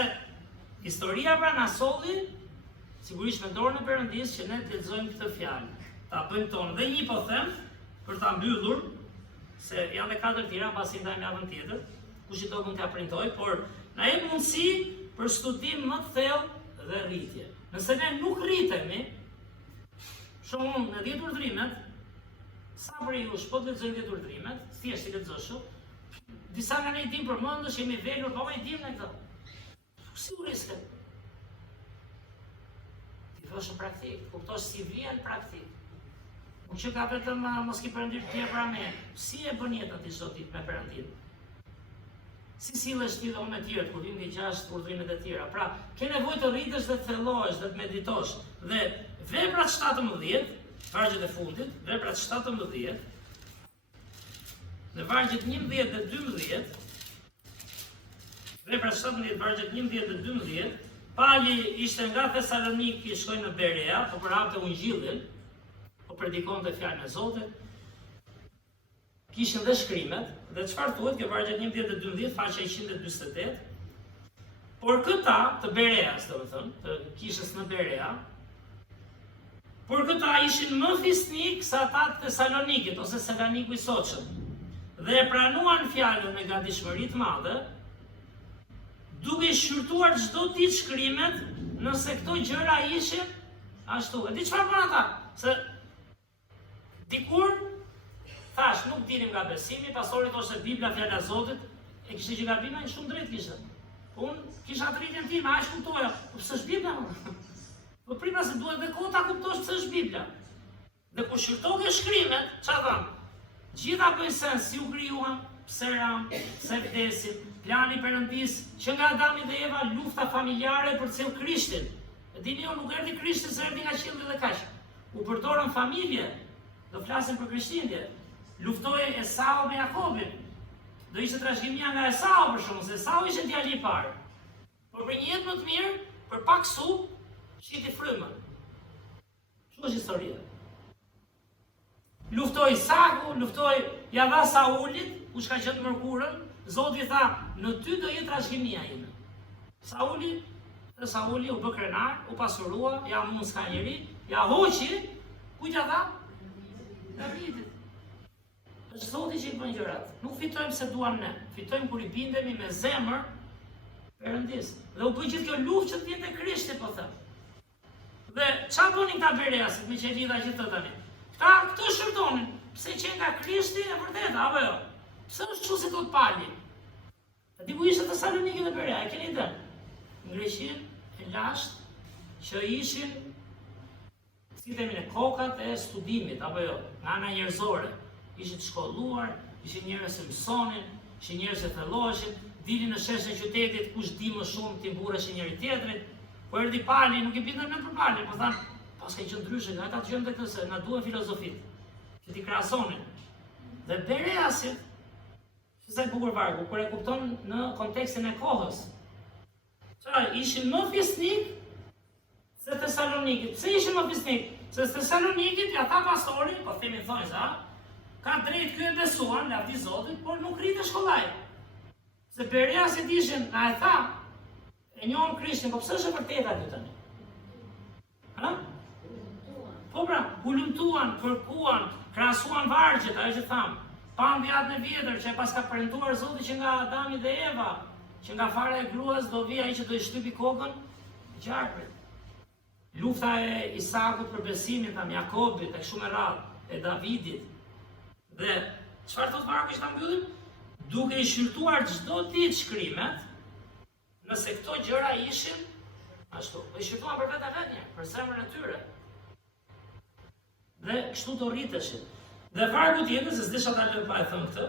historia pra na solli, sigurisht me dorën e Perëndisë që ne të lexojmë këtë fjalë. Ta bëjmë tonë. Dhe një po them për ta mbyllur, se janë dhe 4 tjera, pasi ndajmë javën tjetër, kush i do mund t'ia printoj, por na jep mundësi për studim më të thellë dhe rritje. Nëse ne nuk rritemi, shumë në 10 urdhrimet, sa për jush po të lexojmë 10 urdhrimet, thjesht i lexoshu, disa nga ne i dim përmendësh, jemi vegur, po i dim ne këtë. Sigurisht. Ti vesh në praktik, kuptosh si vjen praktik. Unë që ka vetëm mos ki Perëndir tjerë pra me, si e bën jetën ti sot ditë me Perëndin? Si sillesh ti dhe unë me tjerët, kur vim 6 urdhrimet e tjera. Pra, ke nevojë të rritesh dhe të thellohesh dhe të meditosh. Dhe veprat 17, vargjet e fundit, veprat 17, në vargjet 11 dhe 12, veprat 17, vargjet 11 dhe 12, Pali ishte nga Thesaloniki, shkoi në Berea, po përhapte ungjillin, po predikonte fjalën e Zotit. Kishin dhe shkrimet, dhe çfarë thuhet kjo vargjet 11 dhe 12, faqja 148. Por këta të Bereas, domethënë, të kishës në Berea, por këta ishin më fisnik se ata të Thesalonikit ose Saloniku i sotshëm. Dhe e pranuan fjalën me gatishmëri të madhe, duke shqyrtuar çdo ditë shkrimet, nëse këto gjëra ishin ashtu. E di çfarë bën ata? Se dikur thash nuk dinim nga besimi, pastori thoshte Bibla fjala e Zotit, e kishte që gabime shumë drejt kishte. Unë kisha dritën time, aq kuptoja, po pse është Bibla? Po prima se duhet dhe kohë ta kuptosh pse është Bibla. Dhe kur shqyrtoke shkrimet, çfarë thon? Gjitha bëjnë sens si u krijuan, pse ram, pse vdesin, plani Perëndisë që nga Adami dhe Eva lufta familjare për të cilë Krishtin. E dini jo, nuk erdhi Krishti se erdhi nga qielli dhe kaq. U përdorën familje, do flasim për Krishtlindje. Luftoi Esau me Jakobin. Do ishte trashëgimia nga Esau për shkak se Esau ishte djali i parë. Por për një jetë më të mirë, për pak supë, shiti frymën. Kjo është historia. Luftoi Isaku, luftoi ja dha Saulit, u shka qëtë mërkurën, Zoti tha, në ty do jetë trashëgimia ime. Sauli u bë krenar, u pasurua, ja mund s'ka njeri, ja hoqi, kujt ja tha? Davidit. Është Zoti që i bën gjërat. Nuk fitojmë se duam ne, fitojmë kur i bindemi me zemër Perëndis. Dhe u bë gjithë kjo luftë që të vjen te Krishti, po them. Dhe çfarë bënin këta Bereasit me që lidha gjithë të tani? Këto shërdonin, pse që nga Krishti e vërtetë, apo jo? Pse është kështu si thot Pali? A di ku ishte Thesaloniki dhe Berea, e keni idën? Në Greqinë e lashtë që ishin, si themi ne, kokat e studimit, apo jo, nga ana njerëzore. Ishin të shkolluar, ishin njerëz që mësonin, ishin njerëz që thelloheshin, dilin në sheshe e qytetit, kush di më shumë ti mburreshin njëri tjetrit. Po erdhi Pali, nuk i bindën ne për Pali, po thanë, pas ka qenë ndryshe, nga ata të gjëmë dhe këtë se na duhen filozofit, që ti krahasonin. Dhe Bereasit, që sa i bukur vargu, kur e kupton në kontekstin e kohës. Ishin më fisnik se Thesalonikit. Pse ishin më fisnik? Se Thesalonikit, ja tha pastori, po themi thonjë sa, ka drejt ky e besuan, lavdi Zotit, por nuk rritë shkollaj. Se Bereasit ishin, na e tha, e njohëm Krishtin, po pse është e vërteta ky tani? Ha? Po pra, u lumtuan, kërkuan, krahasuan vargjet, ajo që thamë. Pan vjatën e vjetër që e pas ka premtuar Zoti që nga Adami dhe Eva, që nga fara e gruas do vi ai që do i shtypi kokën gjarprit. Lufta e Isakut për besimin, tam Jakobit, e kështu me radhë, e Davidit. Dhe çfarë thot vargu që ta mbyllim? Duke i shqyrtuar çdo ditë shkrimet, nëse këto gjëra ishin Po i shqyrtuan për vetë vetë një, për zemrën e tyre. Dhe kështu të rriteshin. Dhe vargu tjetër, se s'disha ta lë pa e thënë këtë,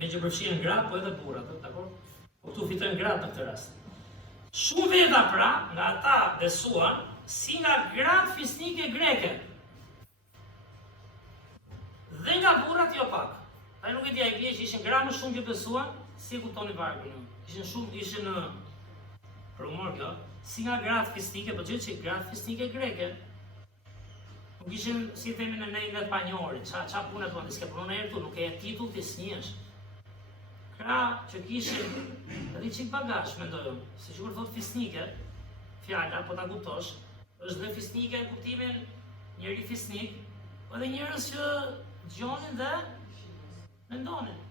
me që përfshihen gratë, po edhe burrat, dakor? Po këtu fitojnë gratë në këtë rast. Shumë veta pra, nga ata besuan, si nga gratë fisnike greke. Dhe nga burrat jo pak. Pa nuk e di, a i bie që ishin gra më shumë që besuan, si kuptoni vargun. Ishin për humor kjo, si nga gratë fisnike, po gjithë që gratë fisnike greke. Nuk ishin, si themi në nejnë dhe panjori, qa punë të s'ke punë në ertu, nuk e titull të snjesh. Kra që kishin edhe qik bagazh, mendojmë, se që kur thot fisnike, fjalla, po ta kuptosh, është dhe fisnike në kuptimin njëri fisnik, po edhe njerëz që gjonin dhe mendonin.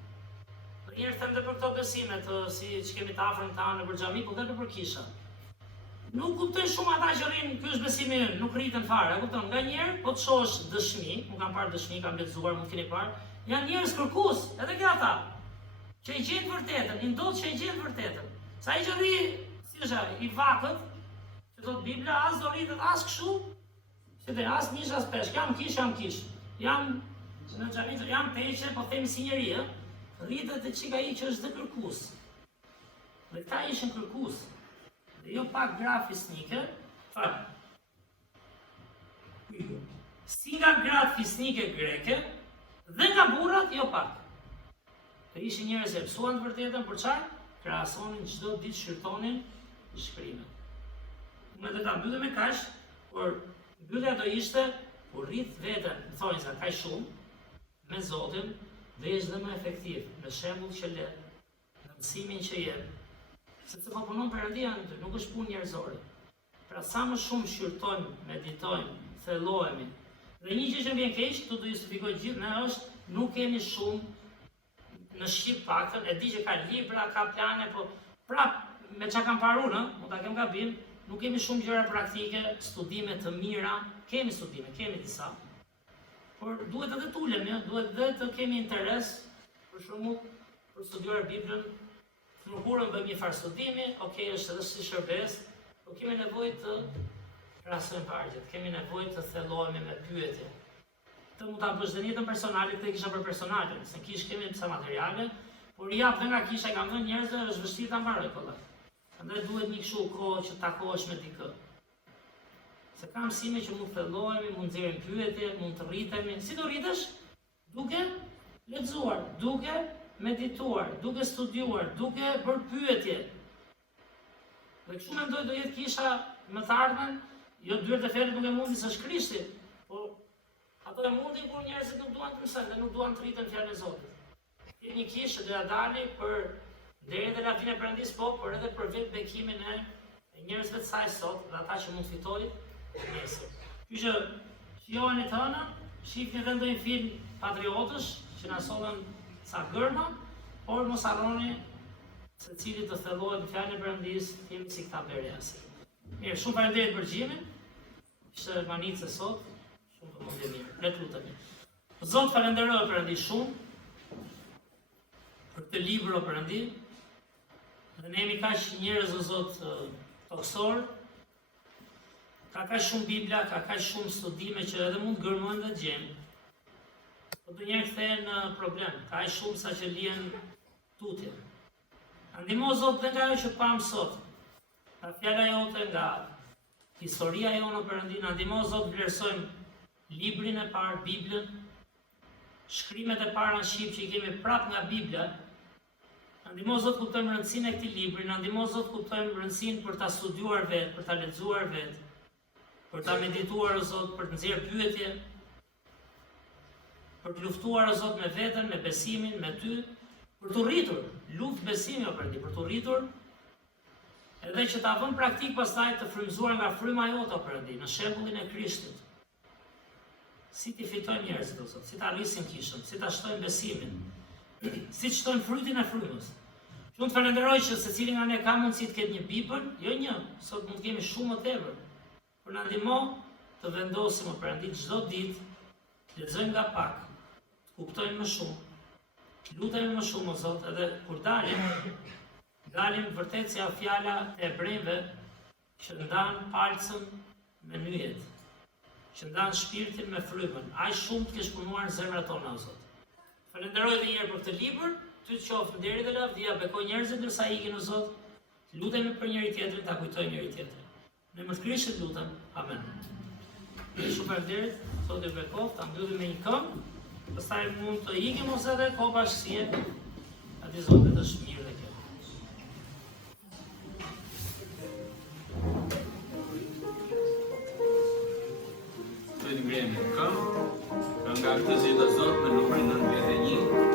Për njerë them dhe për këto besimet, si që kemi të afrën ta në për xhami, po dhe për kisha. Nuk kuptojnë shumë ata që rrinë, ky është besimi ynë, nuk rritën fare, kupton? Nga njerë, po të shosh dëshmi, nuk kam parë dëshmi, kam lexuar, mund keni parë, janë njerëz kërkues, edhe kjo ata, që i gjenë vërtetën, i ndodh që i gjenë vërtetën. Sa i që rri, si është, i vakët, që thot Biblia, as do rritët, as kështu, që dhe as mish, as peshk, jam kish, jam në xhamin, jam peqe, po themi si njeri, rritët e qika i që është dhe kërkues. Dhe ta ishin kërkues. Dhe jo pak gra fisnike, si nga gratë fisnike greke, dhe nga burrat jo pak. Të ishin njerëz që mësuan të vërtetën për çfarë? Krahasonin çdo ditë shqyrtonin shkrimet. Unë do ta mbyllem me kaq, por mbyllja do ishte kur rrit veten, thonë se kaq shumë me Zotin dhe është dhe më efektiv në shembull që le, në mësimin që jep. Sepse po punon Perëndia në ty, nuk është punë njerëzore. Pra sa më shumë shqyrtojmë, meditojmë, thellohemi. Dhe një gjë që më vjen keq, këtu do justifikoj gjithë, ne është nuk kemi shumë në Shqip paktën, e di që ka libra, ka plane, po prap me çka kam parë unë, mund ta kem gabim, nuk kemi shumë gjëra praktike, studime të mira, kemi studime, kemi disa. Por duhet edhe të ulemi, duhet edhe të kemi interes, për shembull, për studiuar Biblën. Në kurën bëjmë një farë studimi, okay, është edhe si shërbes, po kemi nevojë të krahasojmë vargjet, kemi nevojë të thellohemi me pyetje. Të mund ta bësh dhe në jetën personale, këtë kisha për personale, se kish kemi disa materiale, por jap dhe nga kisha kam dhënë njerëzve, është vështirë ta mbaroj kollaj. Prandaj duhet një kështu kohë që takohesh me dikë. Se ka mësime që mund thellohemi, mund nxjerrim pyetje, mund të rritemi. Si do rritesh? Duke lexuar, duke medituar, duke studiuar, duke bërë pyetje. Dhe kështu mendoj do jetë kisha më të ardhmen, jo dyert e ferit nuk e mundi se është Krishti, por ato e mundin kur njerëzit nuk duan të mësojnë dhe nuk duan të rriten fjalën e Zotit. Një kishë do ja dali për deri te lavdin e Perëndis, po, por edhe për vetë bekimin e njerëzve të saj sot dhe ata që mund fitojnë nesër. Kështu që shijoni të hënën, shihni edhe ndonjë film patriotësh që na sollen sa gërma, por mos harroni se cili të thellohet në fjalën e Perëndis, jemi si këta berjasi. Mirë, shumë faleminderit për xhimin. Ishte manicë sot, shumë të mundje mirë. Le të lutemi. Zot, falenderoj Perëndi shumë për këtë libër o Perëndi. Dhe ne jemi kaq njerëz o Zot toksor. Ka kaq shumë Bibla, ka kaq shumë studime që edhe mund gërmojnë dhe gjejmë. Po të njerë kthehen në problem, ka aq shumë sa që lihen tutje. Ndihmo Zot dhe nga ajo që pam sot, nga fjala jote, nga historia jonë o Perëndi, na ndihmo Zot vlerësojmë librin e parë, Biblën, shkrimet e para në shqip që i kemi prap nga Bibla. Na ndihmo Zot kuptojmë rëndësinë e këtij libri, na ndihmo Zot kuptojmë rëndësinë për ta studiuar vetë, për ta lexuar vetë, për ta medituar o Zot, për të nxjerrë pyetje, për të luftuar o Zot me veten, me besimin, me ty, për të rritur, luftë besimi o Perëndi, për të rritur, edhe që ta vëmë praktik pastaj të frymëzuar nga fryma jote o Perëndi, në shembullin e Krishtit. Si ti fitojmë njerëzit o Zot, si ta rrisin kishën, si ta shtojmë besimin, si të shtojmë frytin e frymës. Shumë të falenderoj që secili nga ne ka mundësi të ketë një Bibël, jo një, sot mund të kemi shumë më tepër. Por na ndihmo të vendosim o Perëndi çdo ditë, të lexojmë nga pak, të kuptojmë më shumë, të lutemi më shumë o Zot, edhe kur dalim vërtet si fjala e hebrejve që ndan palcën me nyjet, që ndan shpirtin me frymën. Aq shumë të kesh punuar në zemrat tona, o Zot. Falenderoj edhe një herë për këtë libër, ty të qoftë deri dhe lavdia, bekoj njerëzit ndërsa ikin, o Zot. Lutemi për njëri tjetrin, ta kujtojmë njëri tjetrin. Në emër të Krishtit lutem. Amen. Shumë faleminderit, sot e bekoft, ta mbyllim me një këngë, pastaj mund të ikim ose edhe ko bashkësie. Atë Zotit është mirë dhe kjo. Të ngremë në këngë, nga këtë zhjithë Zot me numrin 91.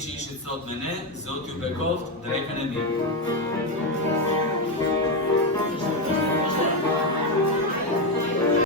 Që ishit sot me ne, Zot ju bekoft, drekën e mirë.